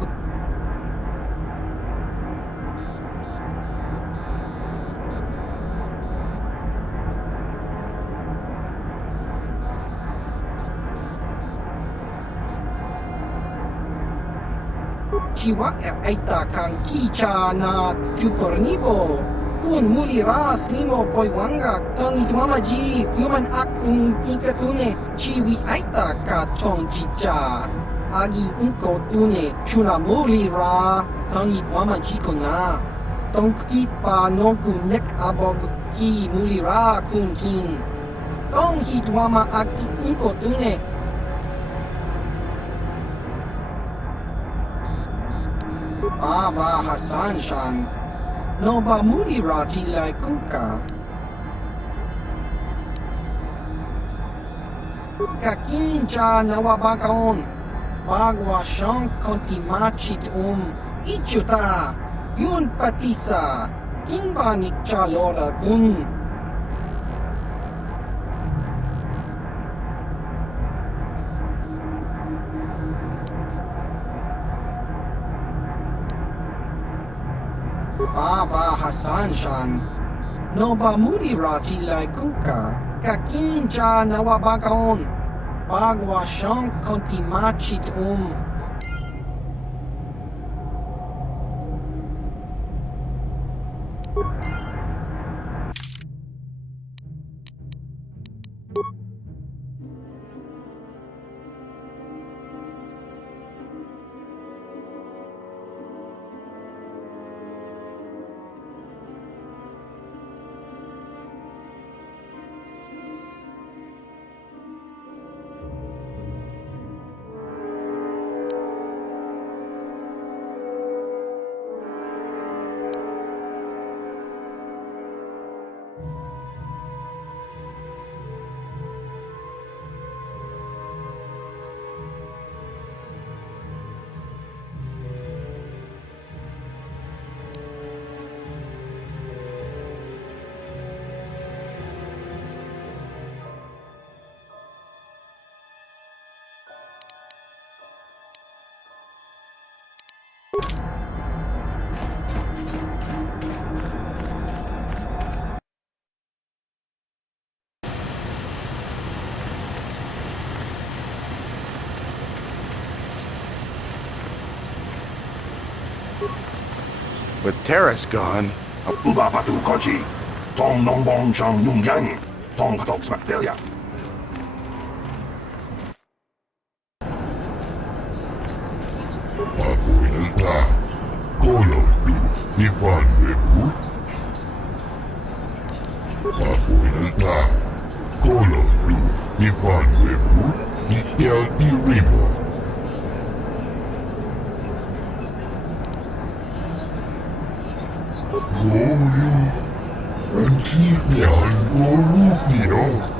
Chiwa aita kang kicha na jupornibo. Kun mulira slimo poiwanga tangit mamaji human ak ikatune. Chiwi aita ka tong chicha. Agi inko tune chuna mulira. Tangit mamaji ko na. Tongkit pa nongku nek abog ki mulira kun kin. Tong hitwama ak inko tune. Baba Hassan-shan. No ba mulira tilay kunka? Kakincha nawabakaon. Bagwa siyang kontimachit ichuta. Yun patisa. Kingbanik cha lora kun. Baba Hassan-shan. No ba mulira tilay kunka? Kakincha nawabakaon. Bagwa siyang kontimachit With Terrace gone, Uba Batu Kochi, Tong Nong Bong Chang Yung Yang, Tong Patok Smaktelia. Papuelta, Color Luz ni Van Webu. Papuelta, Color Luz ni Van Webu ni El Irimo. Golo, Rankibian Golupio.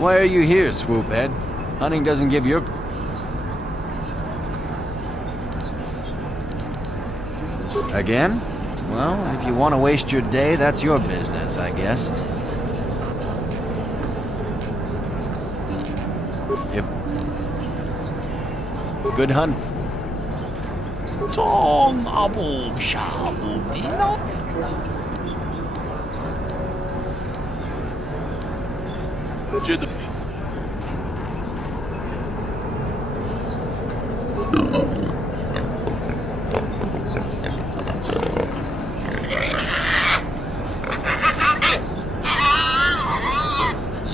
Why are you here, Swoophead? Hunting doesn't give your... Again? Well, if you want to waste your day, that's your business, I guess. If... Good hunt. Tong abog shabudino.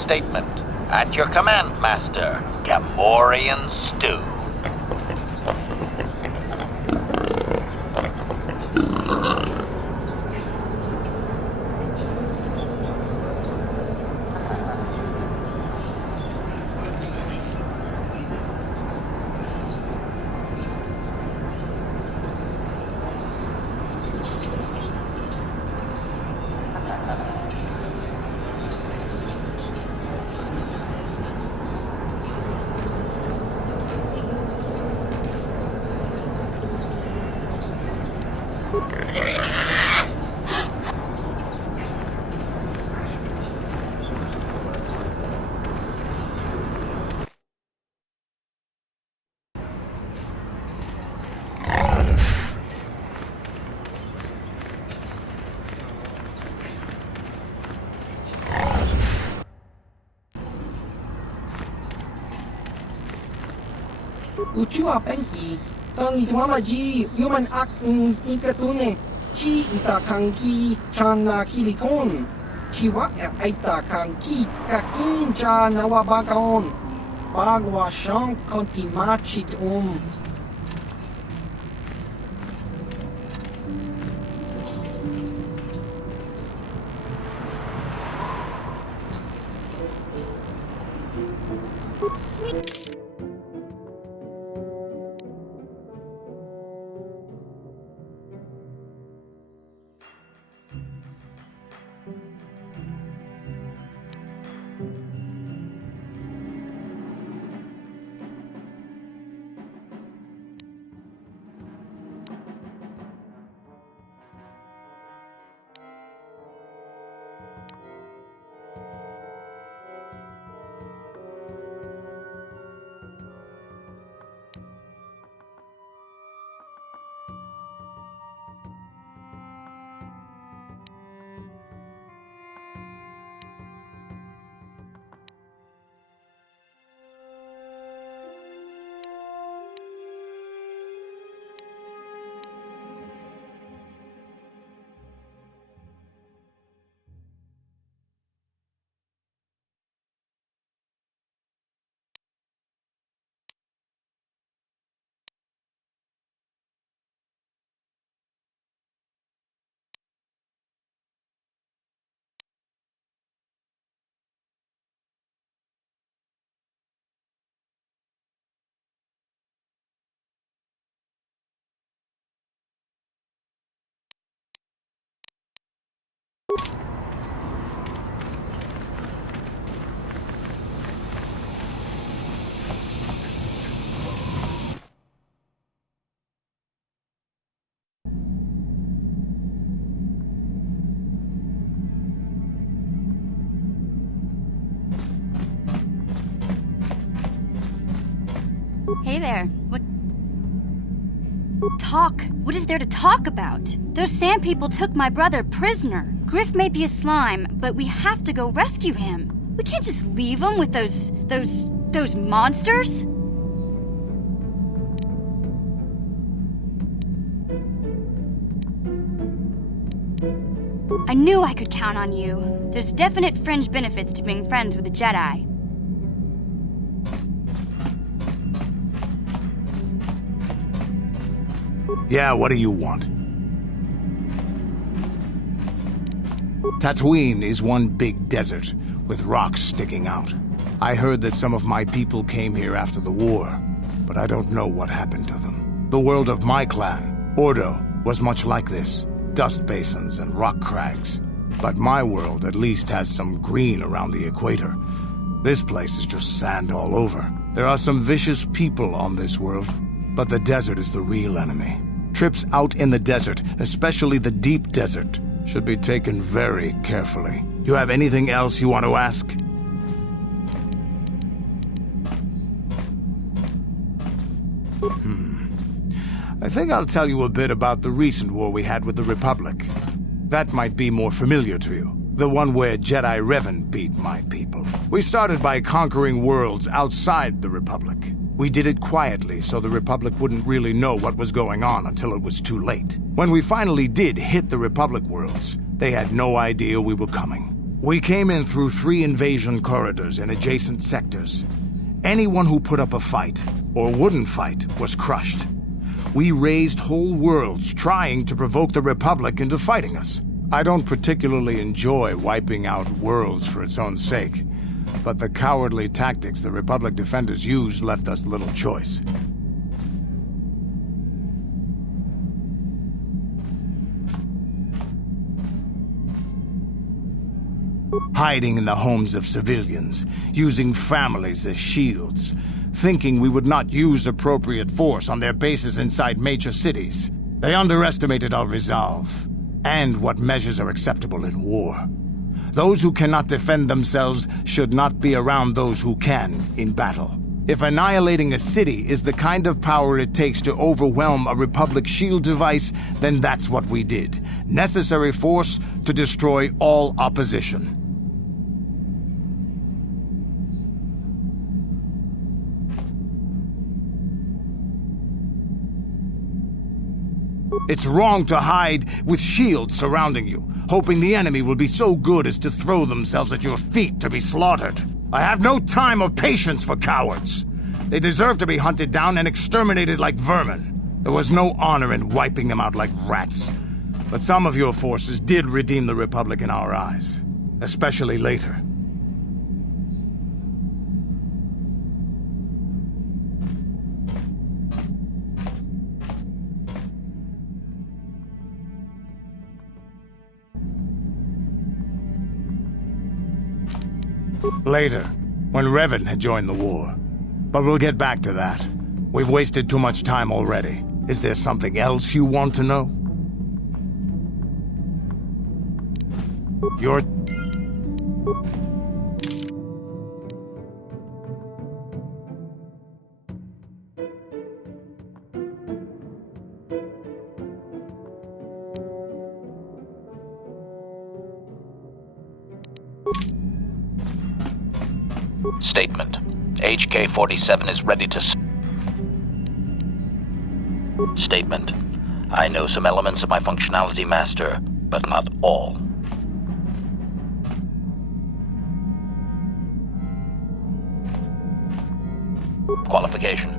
Statement. At your command, Master. Gamorrean stew. Uchua penki, tangi tuamaji, human ak ikatune, chi ita kanki chana kilikon, chiwa aita kanki kakin cha nawabakaon, bagwa shank konti machit Hey there. What? Talk. What is there to talk about? Those sand people took my brother prisoner. Griff may be a slime, but we have to go rescue him. We can't just leave him with those monsters. I knew I could count on you. There's definite fringe benefits to being friends with the Jedi. Yeah, what do you want? Tatooine is one big desert with rocks sticking out. I heard that some of my people came here after the war, but I don't know what happened to them. The world of my clan, Ordo, was much like this. Dust basins and rock crags. But my world at least has some green around the equator. This place is just sand all over. There are some vicious people on this world, but the desert is the real enemy. Trips out in the desert, especially the deep desert, should be taken very carefully. You have anything else you want to ask? I think I'll tell you a bit about the recent war we had with the Republic. That might be more familiar to you. The one where Jedi Revan beat my people. We started by conquering worlds outside the Republic. We did it quietly so the Republic wouldn't really know what was going on until it was too late. When we finally did hit the Republic worlds, they had no idea we were coming. We came in through 3 invasion corridors in adjacent sectors. Anyone who put up a fight, or wouldn't fight, was crushed. We raised whole worlds trying to provoke the Republic into fighting us. I don't particularly enjoy wiping out worlds for its own sake, but the cowardly tactics the Republic defenders used left us little choice. Hiding in the homes of civilians, using families as shields, thinking we would not use appropriate force on their bases inside major cities. They underestimated our resolve, and what measures are acceptable in war. Those who cannot defend themselves should not be around those who can in battle. If annihilating a city is the kind of power it takes to overwhelm a Republic shield device, then that's what we did. Necessary force to destroy all opposition. It's wrong to hide with shields surrounding you, hoping the enemy will be so good as to throw themselves at your feet to be slaughtered. I have no time or patience for cowards. They deserve to be hunted down and exterminated like vermin. There was no honor in wiping them out like rats. But some of your forces did redeem the Republic in our eyes, especially later. Later, when Revan had joined the war. But we'll get back to that. We've wasted too much time already. Is there something else you want to know? Your... Statement. HK-47 is ready to... Statement. I know some elements of my functionality, Master, but not all. Qualification.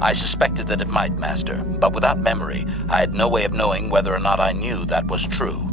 I suspected that it might, Master, but without memory, I had no way of knowing whether or not I knew that was true.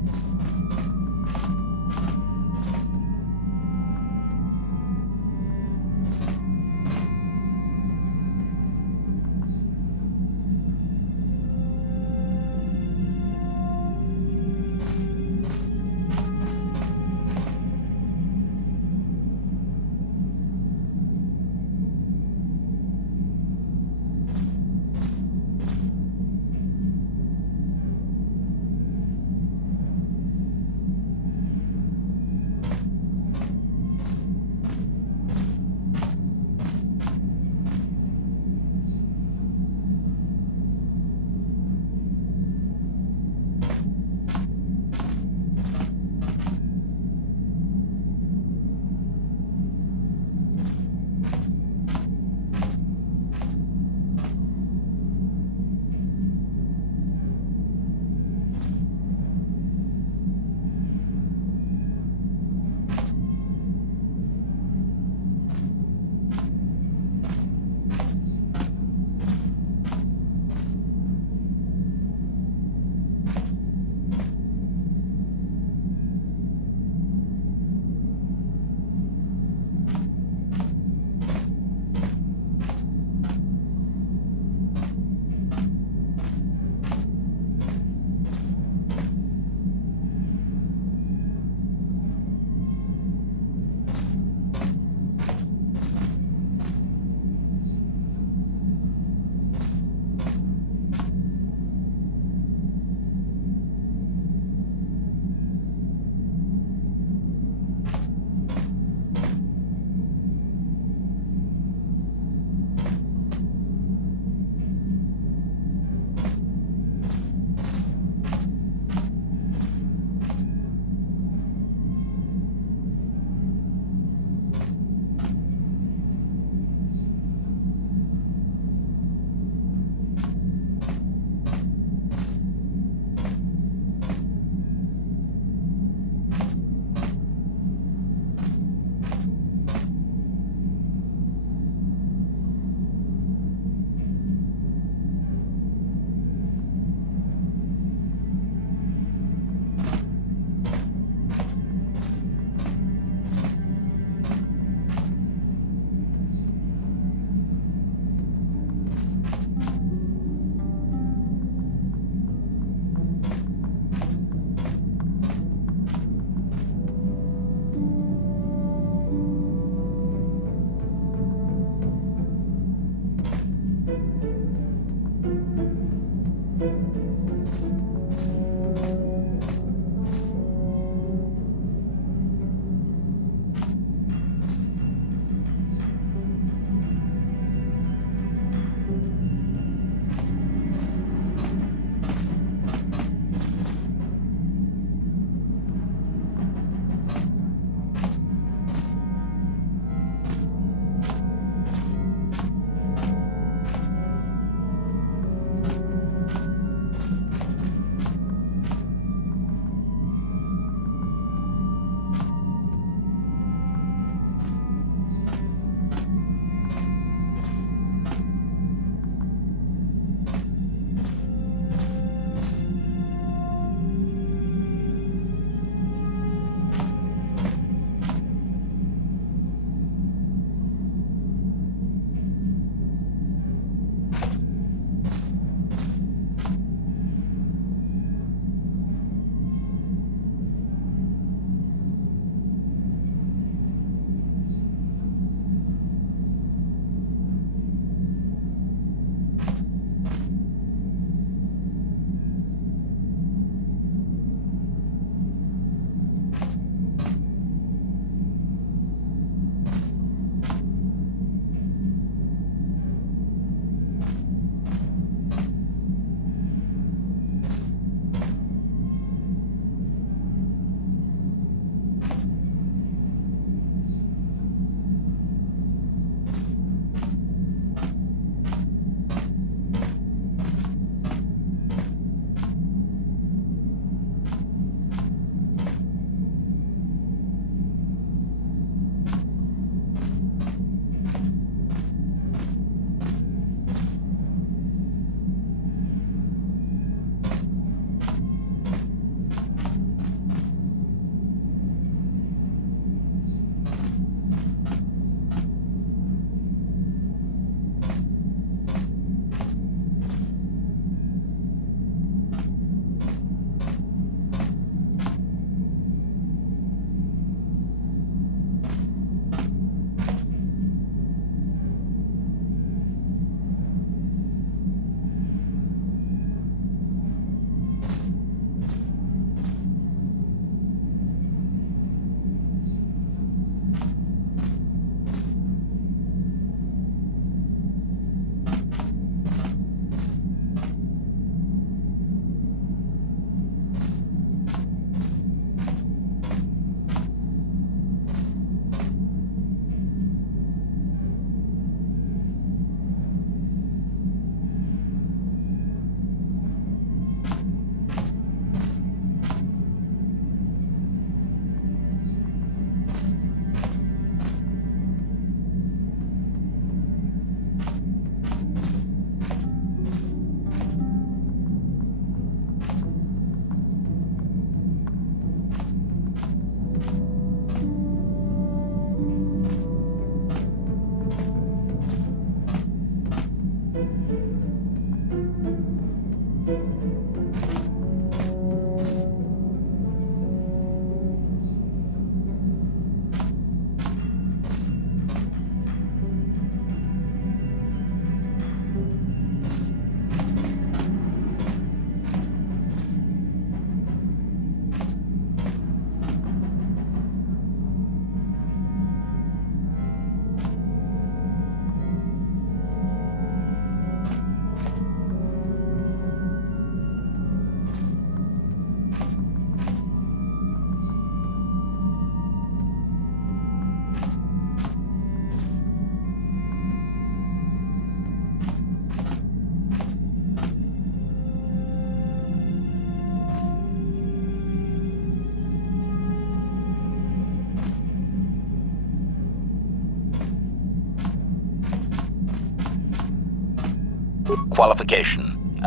Qualification.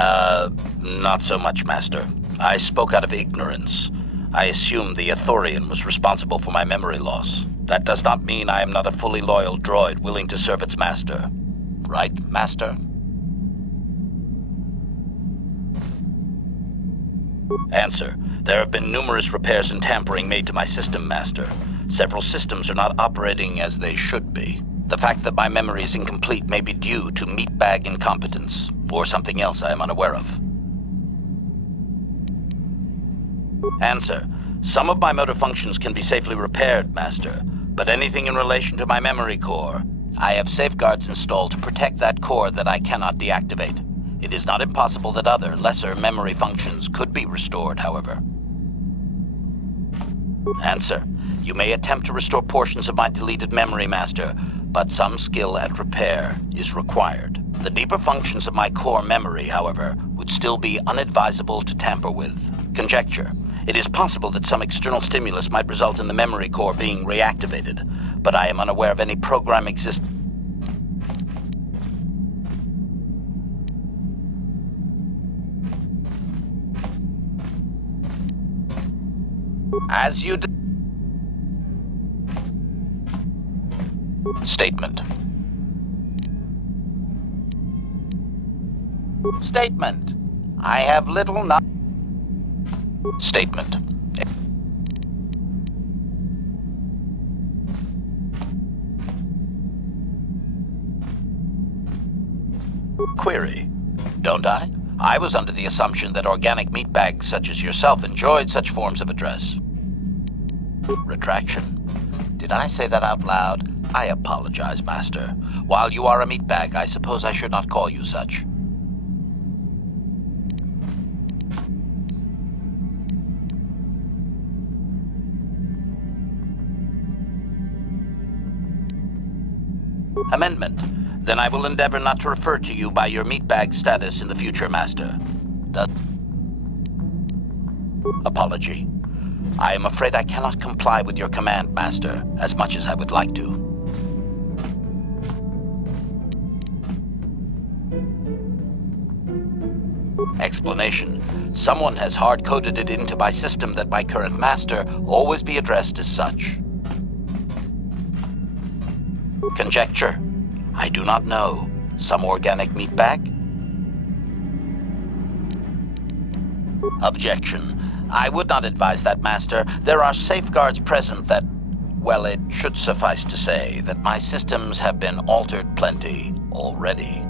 Not so much, Master. I spoke out of ignorance. I assumed the Athorian was responsible for my memory loss. That does not mean I am not a fully loyal droid willing to serve its master. Right, Master? Answer. There have been numerous repairs and tampering made to my system, Master. Several systems are not operating as they should be. The fact that my memory is incomplete may be due to meatbag incompetence, or something else I am unaware of. Answer. Some of my motor functions can be safely repaired, Master, but anything in relation to my memory core, I have safeguards installed to protect that core that I cannot deactivate. It is not impossible that other, lesser memory functions could be restored, however. Answer. You may attempt to restore portions of my deleted memory, Master, but some skill at repair is required. The deeper functions of my core memory, however, would still be unadvisable to tamper with. Conjecture. It is possible that some external stimulus might result in the memory core being reactivated, but I am unaware of any program exist. As you Statement. Statement. I have little Statement. Query. Don't I? I was under the assumption that organic meatbags such as yourself enjoyed such forms of address. Retraction. Did I say that out loud? I apologize, Master. While you are a meatbag, I suppose I should not call you such. Amendment. Then I will endeavor not to refer to you by your meatbag status in the future, Master. Apology. I am afraid I cannot comply with your command, Master, as much as I would like to. Explanation. Someone has hard-coded it into my system that my current master always be addressed as such. Conjecture. I do not know. Some organic meatbag? Objection. I would not advise that, Master. There are safeguards present that, well, it should suffice to say that my systems have been altered plenty already.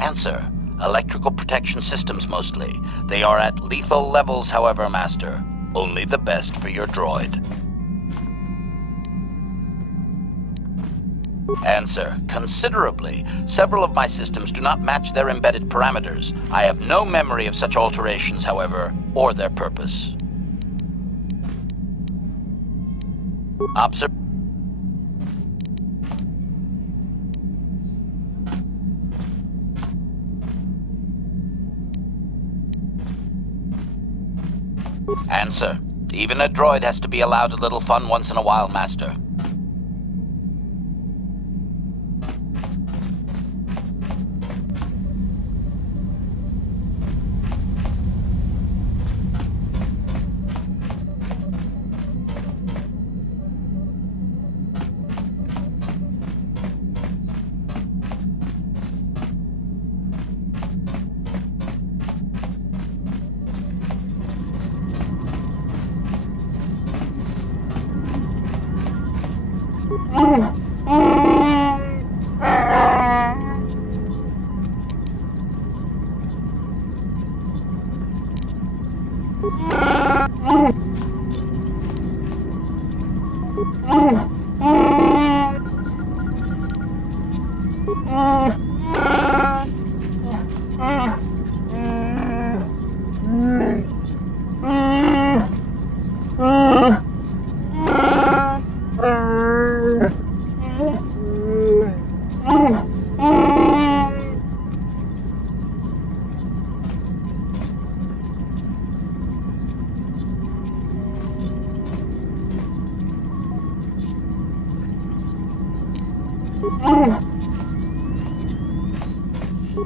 Answer. Electrical protection systems mostly. They are at lethal levels, however, Master. Only the best for your droid. Answer. Considerably. Several of my systems do not match their embedded parameters. I have no memory of such alterations, however, or their purpose. Answer. Even a droid has to be allowed a little fun once in a while, Master.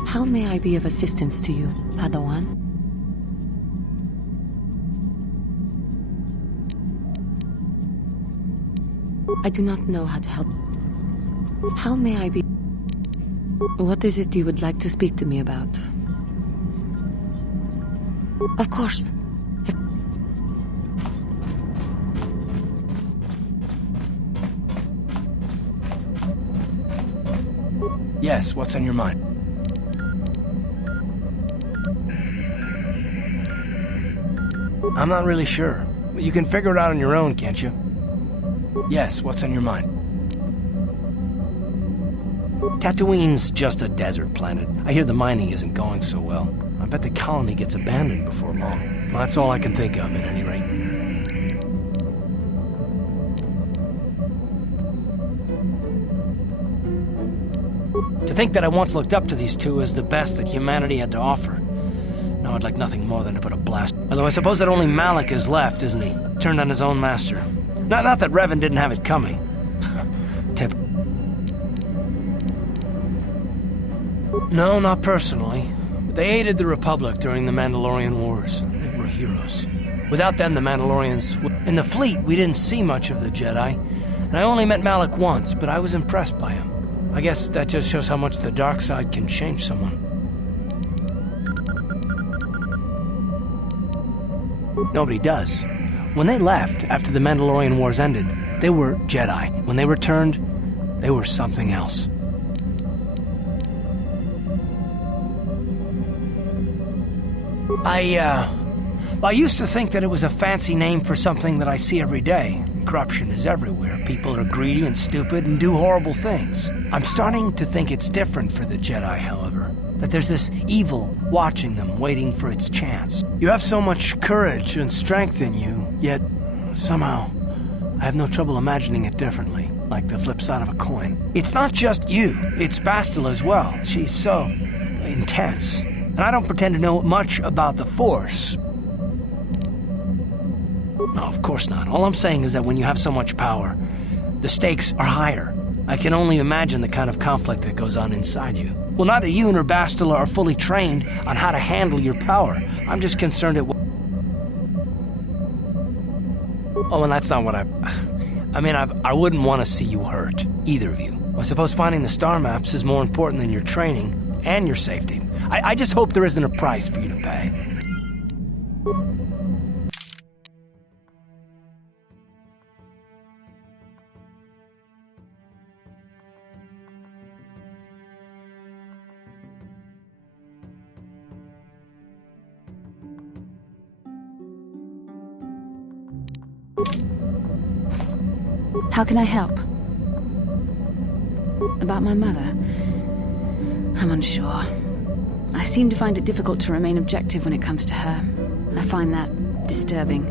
How may I be of assistance to you, Padawan? I do not know how to help. How may I be? What is it you would like to speak to me about? Of course. Yes, what's on your mind? I'm not really sure. But you can figure it out on your own, can't you? Yes, what's on your mind? Tatooine's just a desert planet. I hear the mining isn't going so well. I bet the colony gets abandoned before long. Well, that's all I can think of, at any rate. To think that I once looked up to these two as the best that humanity had to offer. Now I'd like nothing more than to put a blast. Although I suppose that only Malak is left, isn't he? Turned on his own master. Not that Revan didn't have it coming. Tip. No, not personally. But they aided the Republic during the Mandalorian Wars. They were heroes. Without them, the Mandalorians... In the fleet, we didn't see much of the Jedi. And I only met Malak once, but I was impressed by him. I guess that just shows how much the dark side can change someone. Nobody does. When they left after the Mandalorian Wars ended, they were Jedi. When they returned, they were something else. I used to think that it was a fancy name for something that I see every day. Corruption is everywhere. People are greedy and stupid and do horrible things. I'm starting to think it's different for the Jedi, however. That there's this evil watching them, waiting for its chance. You have so much courage and strength in you, yet somehow I have no trouble imagining it differently, like the flip side of a coin. It's not just you, it's Bastila as well. She's so intense. And I don't pretend to know much about the Force. No, of course not. All I'm saying is that when you have so much power, the stakes are higher. I can only imagine the kind of conflict that goes on inside you. Well, neither you nor Bastila are fully trained on how to handle your power. I'm just concerned at... Oh, and that's not what I wouldn't want to see you hurt, either of you. I suppose finding the star maps is more important than your training and your safety. I just hope there isn't a price for you to pay. How can I help? About my mother? I'm unsure. I seem to find it difficult to remain objective when it comes to her. I find that disturbing.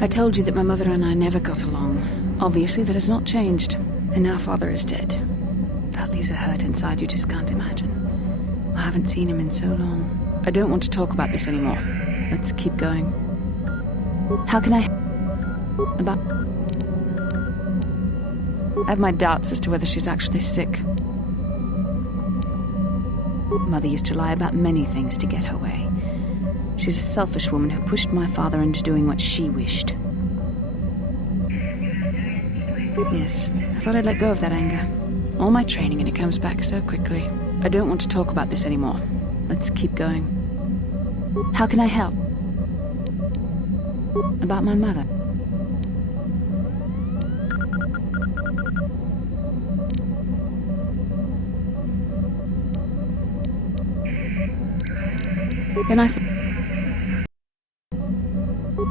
I told you that my mother and I never got along. Obviously, that has not changed. And now Father is dead. That leaves a hurt inside you just can't imagine. I haven't seen him in so long. I don't want to talk about this anymore. Let's keep going. How can I... About... I have my doubts as to whether she's actually sick. Mother used to lie about many things to get her way. She's a selfish woman who pushed my father into doing what she wished. Yes, I thought I'd let go of that anger. All my training and it comes back so quickly. I don't want to talk about this anymore. Let's keep going. How can I help? About my mother.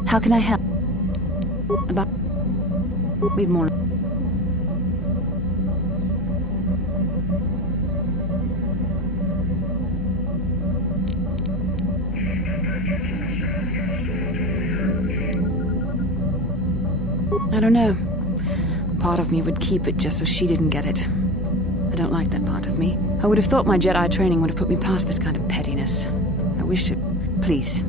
How can I help? About... We've more... I don't know. Part of me would keep it just so she didn't get it. I don't like that part of me. I would have thought my Jedi training would have put me past this kind of pettiness. I wish it Please.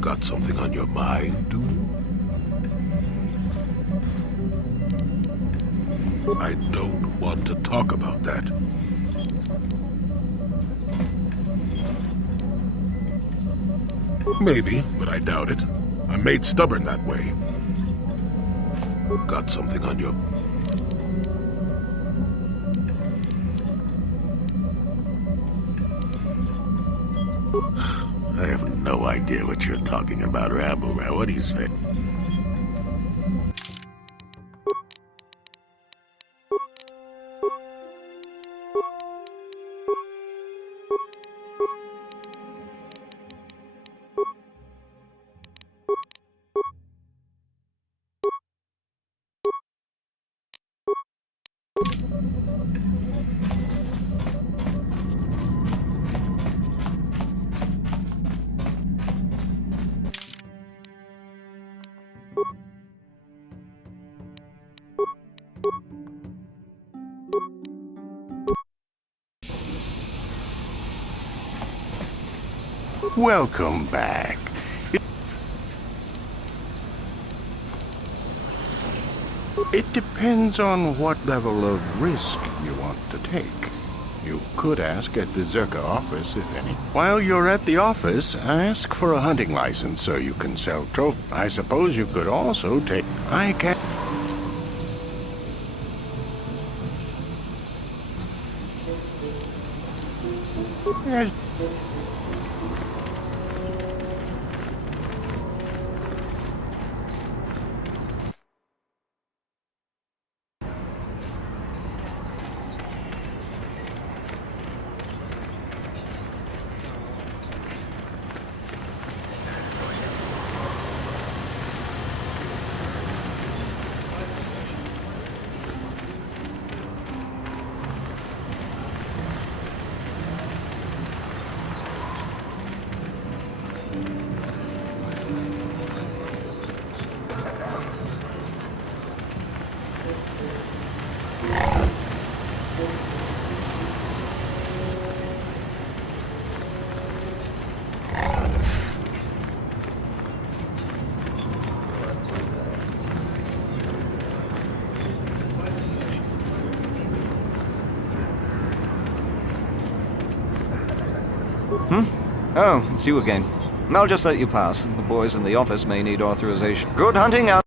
Got something on your mind, dude? I don't want to talk about that. Maybe, but I doubt it. I'm made stubborn that way. Got something on your... I have no idea what you're talking about, Rambo. What do you say? Welcome back. It depends on what level of risk you want to take. You could ask at the Zerka office, if any. While you're at the office, ask for a hunting license so you can sell trophies. I suppose you could also take... I can... Yes. Oh, it's you again. I'll just let you pass. The boys in the office may need authorization. Good hunting out.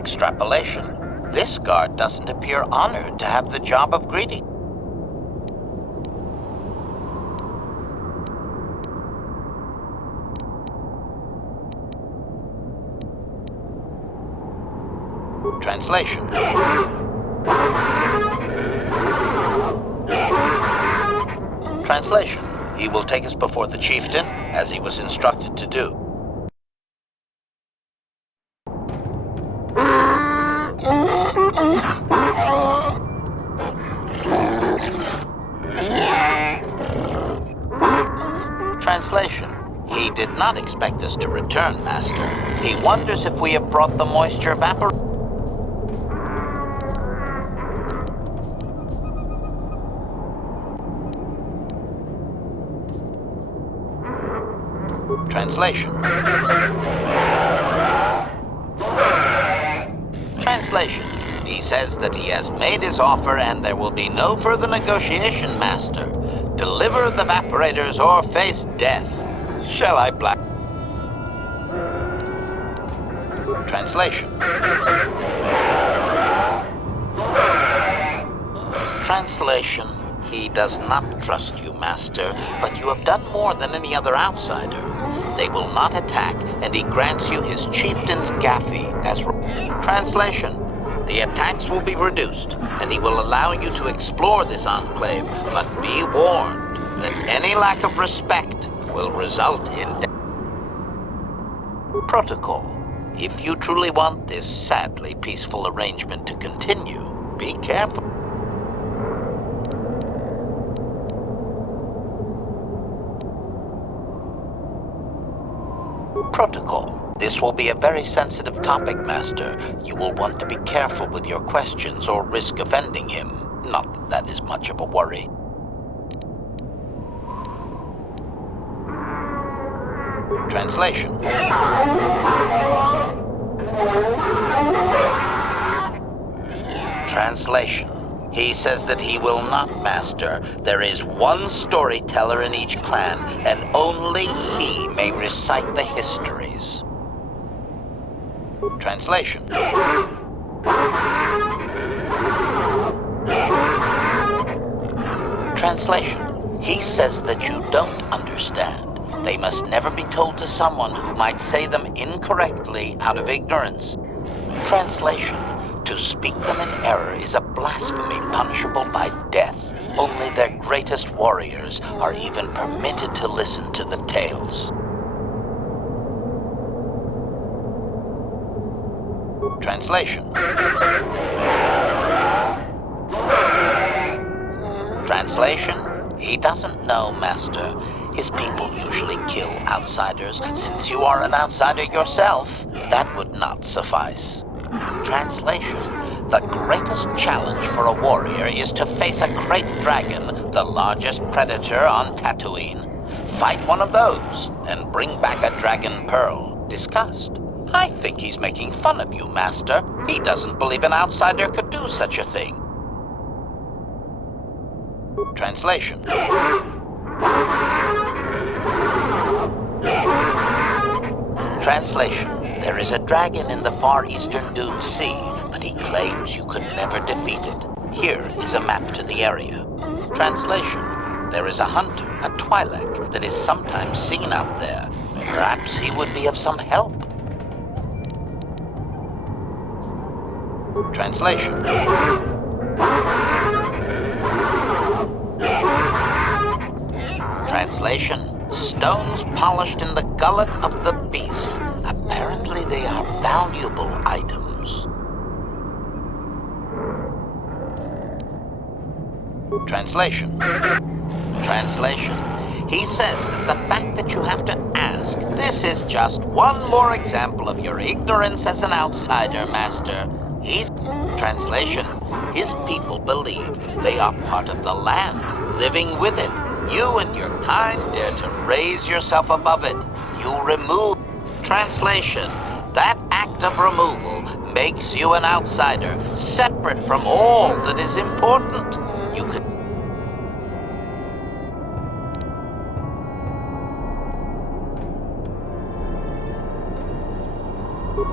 Extrapolation. This guard doesn't appear honored to have the job of greeting. Translation. Translation. He will take us before the chieftain, as he was instructed to do. Translation. He did not expect us to return, Master. He wonders if we have brought the moisture evaporator. Translation. Translation. He says that he has made his offer and there will be no further negotiation, Master. Deliver the evaporators or face death. Shall I black? Translation. Translation. He does not trust you, Master, but you have done more than any other outsider. They will not attack, and he grants you his chieftain's Gaffy as... Translation. The attacks will be reduced, and he will allow you to explore this enclave, but be warned that any lack of respect will result in death. Protocol. If you truly want this sadly peaceful arrangement to continue, be careful. Protocol. This will be a very sensitive topic, Master. You will want to be careful with your questions or risk offending him. Not that is much of a worry. Translation. Translation. He says that he will not, Master. There is one storyteller in each clan, and only he may recite the histories. Translation. Translation. He says that you don't understand. They must never be told to someone who might say them incorrectly out of ignorance. Translation. To speak them in error is a blasphemy punishable by death. Only their greatest warriors are even permitted to listen to the tales. Translation. Translation. He doesn't know, Master. His people usually kill outsiders. Since you are an outsider yourself, that would not suffice. Translation. The greatest challenge for a warrior is to face a great dragon, the largest predator on Tatooine. Fight one of those, and bring back a dragon pearl. Discussed. I think he's making fun of you, Master. He doesn't believe an outsider could do such a thing. Translation. Translation. There is a dragon in the far eastern Dune Sea, but he claims you could never defeat it. Here is a map to the area. Translation. There is a hunter, a Twi'lek, that is sometimes seen out there. Perhaps he would be of some help. Translation. Translation. Stones polished in the gullet of the beast. Apparently they are valuable items. Translation. Translation. He says that the fact that you have to ask, this is just one more example of your ignorance as an outsider, Master. Translation. His people believe they are part of the land, living with it. You and your kind dare to raise yourself above it. You remove. Translation. That act of removal makes you an outsider, separate from all that is important. You could...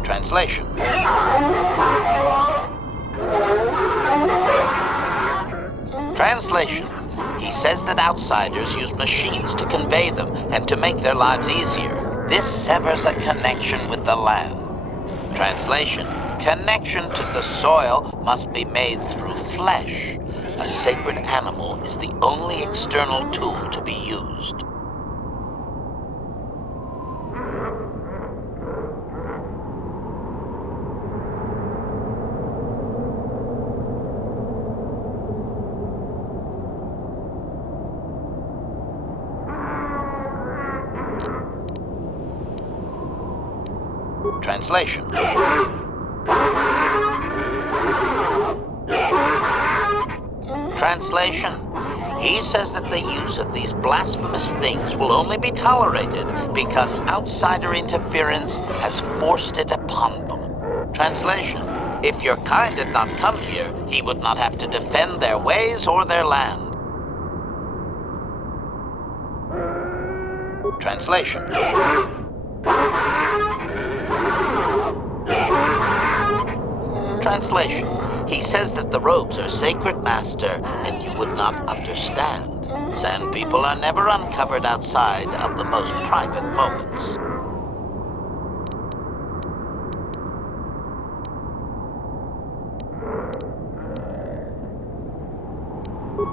Translation. Translation. Translation. He says that outsiders use machines to convey them and to make their lives easier. This severs a connection with the land. Translation. Connection to the soil must be made through flesh. A sacred animal is the only external tool to be used. Translation. Translation. He says that the use of these blasphemous things will only be tolerated because outsider interference has forced it upon them. Translation. If your kind had not come here, he would not have to defend their ways or their land. Translation. Translation. He says that the robes are sacred, Master, and you would not understand. Sand people are never uncovered outside of the most private moments.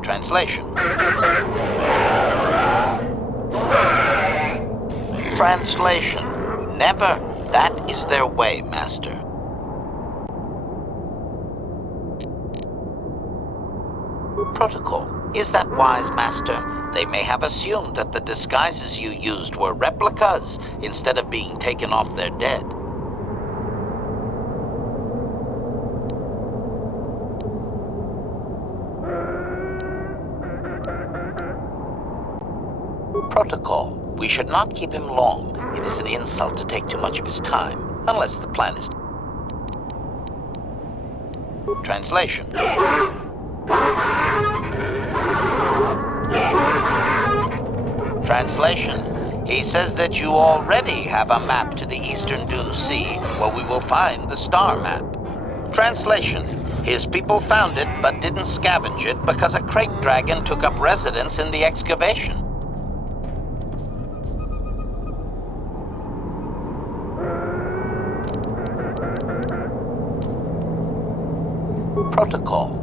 Translation. Translation. Never. That is their way, Master. Protocol. Is that wise, Master? They may have assumed that the disguises you used were replicas instead of being taken off their dead. Protocol. We should not keep him long. It is an insult to take too much of his time, unless the plan is... Translation. Translation. He says that you already have a map to the Eastern Dune Sea, where we will find the star map. Translation. His people found it, but didn't scavenge it because a crate dragon took up residence in the excavation. Protocol.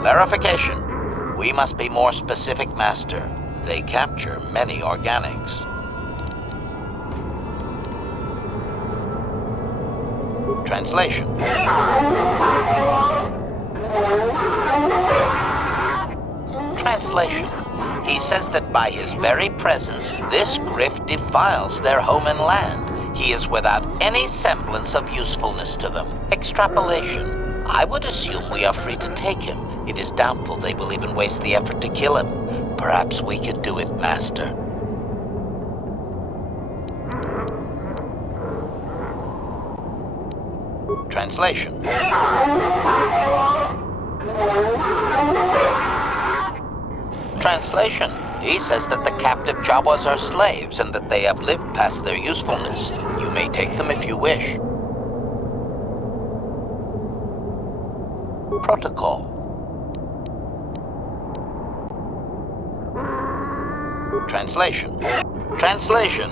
Clarification. We must be more specific, Master. They capture many organics. Translation. Translation. He says that by his very presence, this Griff defiles their home and land. He is without any semblance of usefulness to them. Extrapolation. I would assume we are free to take him. It is doubtful they will even waste the effort to kill him. Perhaps we could do it, Master. Translation. Translation. He says that the captive Jawas are slaves and that they have lived past their usefulness. You may take them if you wish. Protocol. Translation. Translation.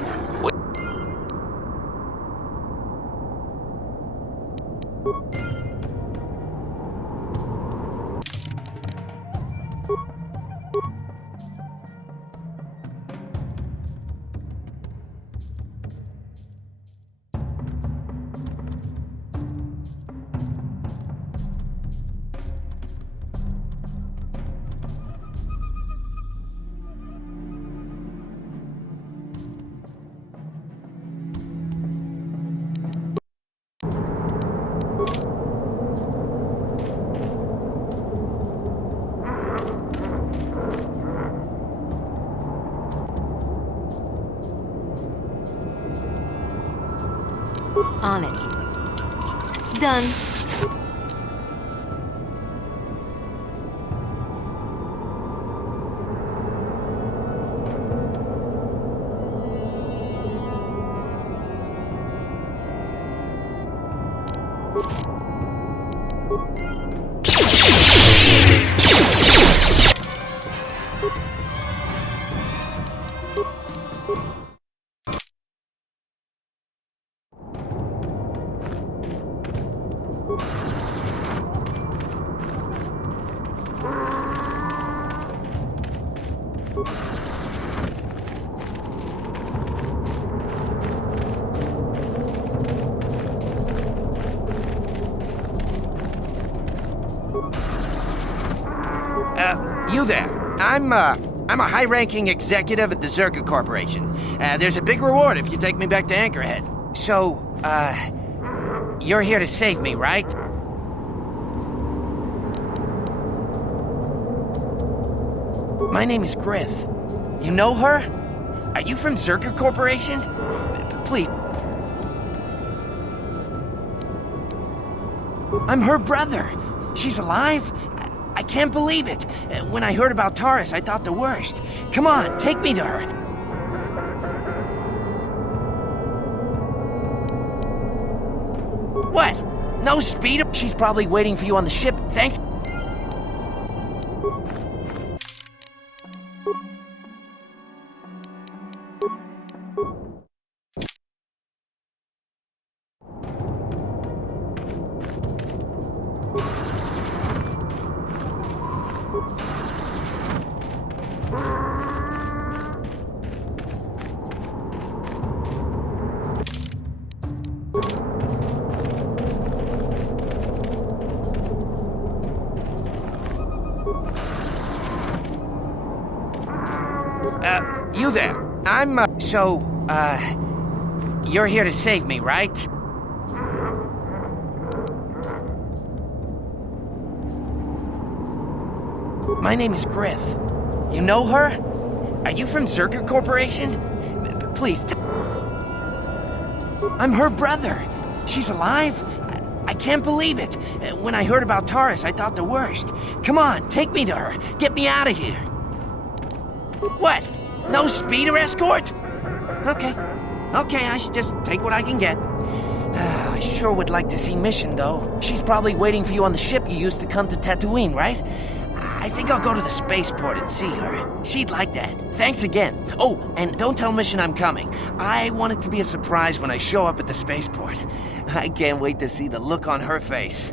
On it. Done. You there. I'm a high-ranking executive at the Zerka Corporation. There's a big reward if you take me back to Anchorhead. So, you're here to save me, right? My name is Griff. You know her? Are you from Zerka Corporation? Please. I'm her brother. She's alive? I can't believe it. When I heard about Taurus, I thought the worst. Come on, take me to her. What? No speed? She's probably waiting for you on the ship. Thanks. You there. I'm, you're here to save me, right? My name is Griff. You know her? Are you from Zerka Corporation? Please. I'm her brother. She's alive? I can't believe it. When I heard about Taurus, I thought the worst. Come on, take me to her. Get me out of here. What? No speeder escort? Okay, I should just take what I can get. I sure would like to see Mission, though. She's probably waiting for you on the ship you used to come to Tatooine, right? I think I'll go to the spaceport and see her. She'd like that. Thanks again. Oh, and don't tell Mission I'm coming. I want it to be a surprise when I show up at the spaceport. I can't wait to see the look on her face.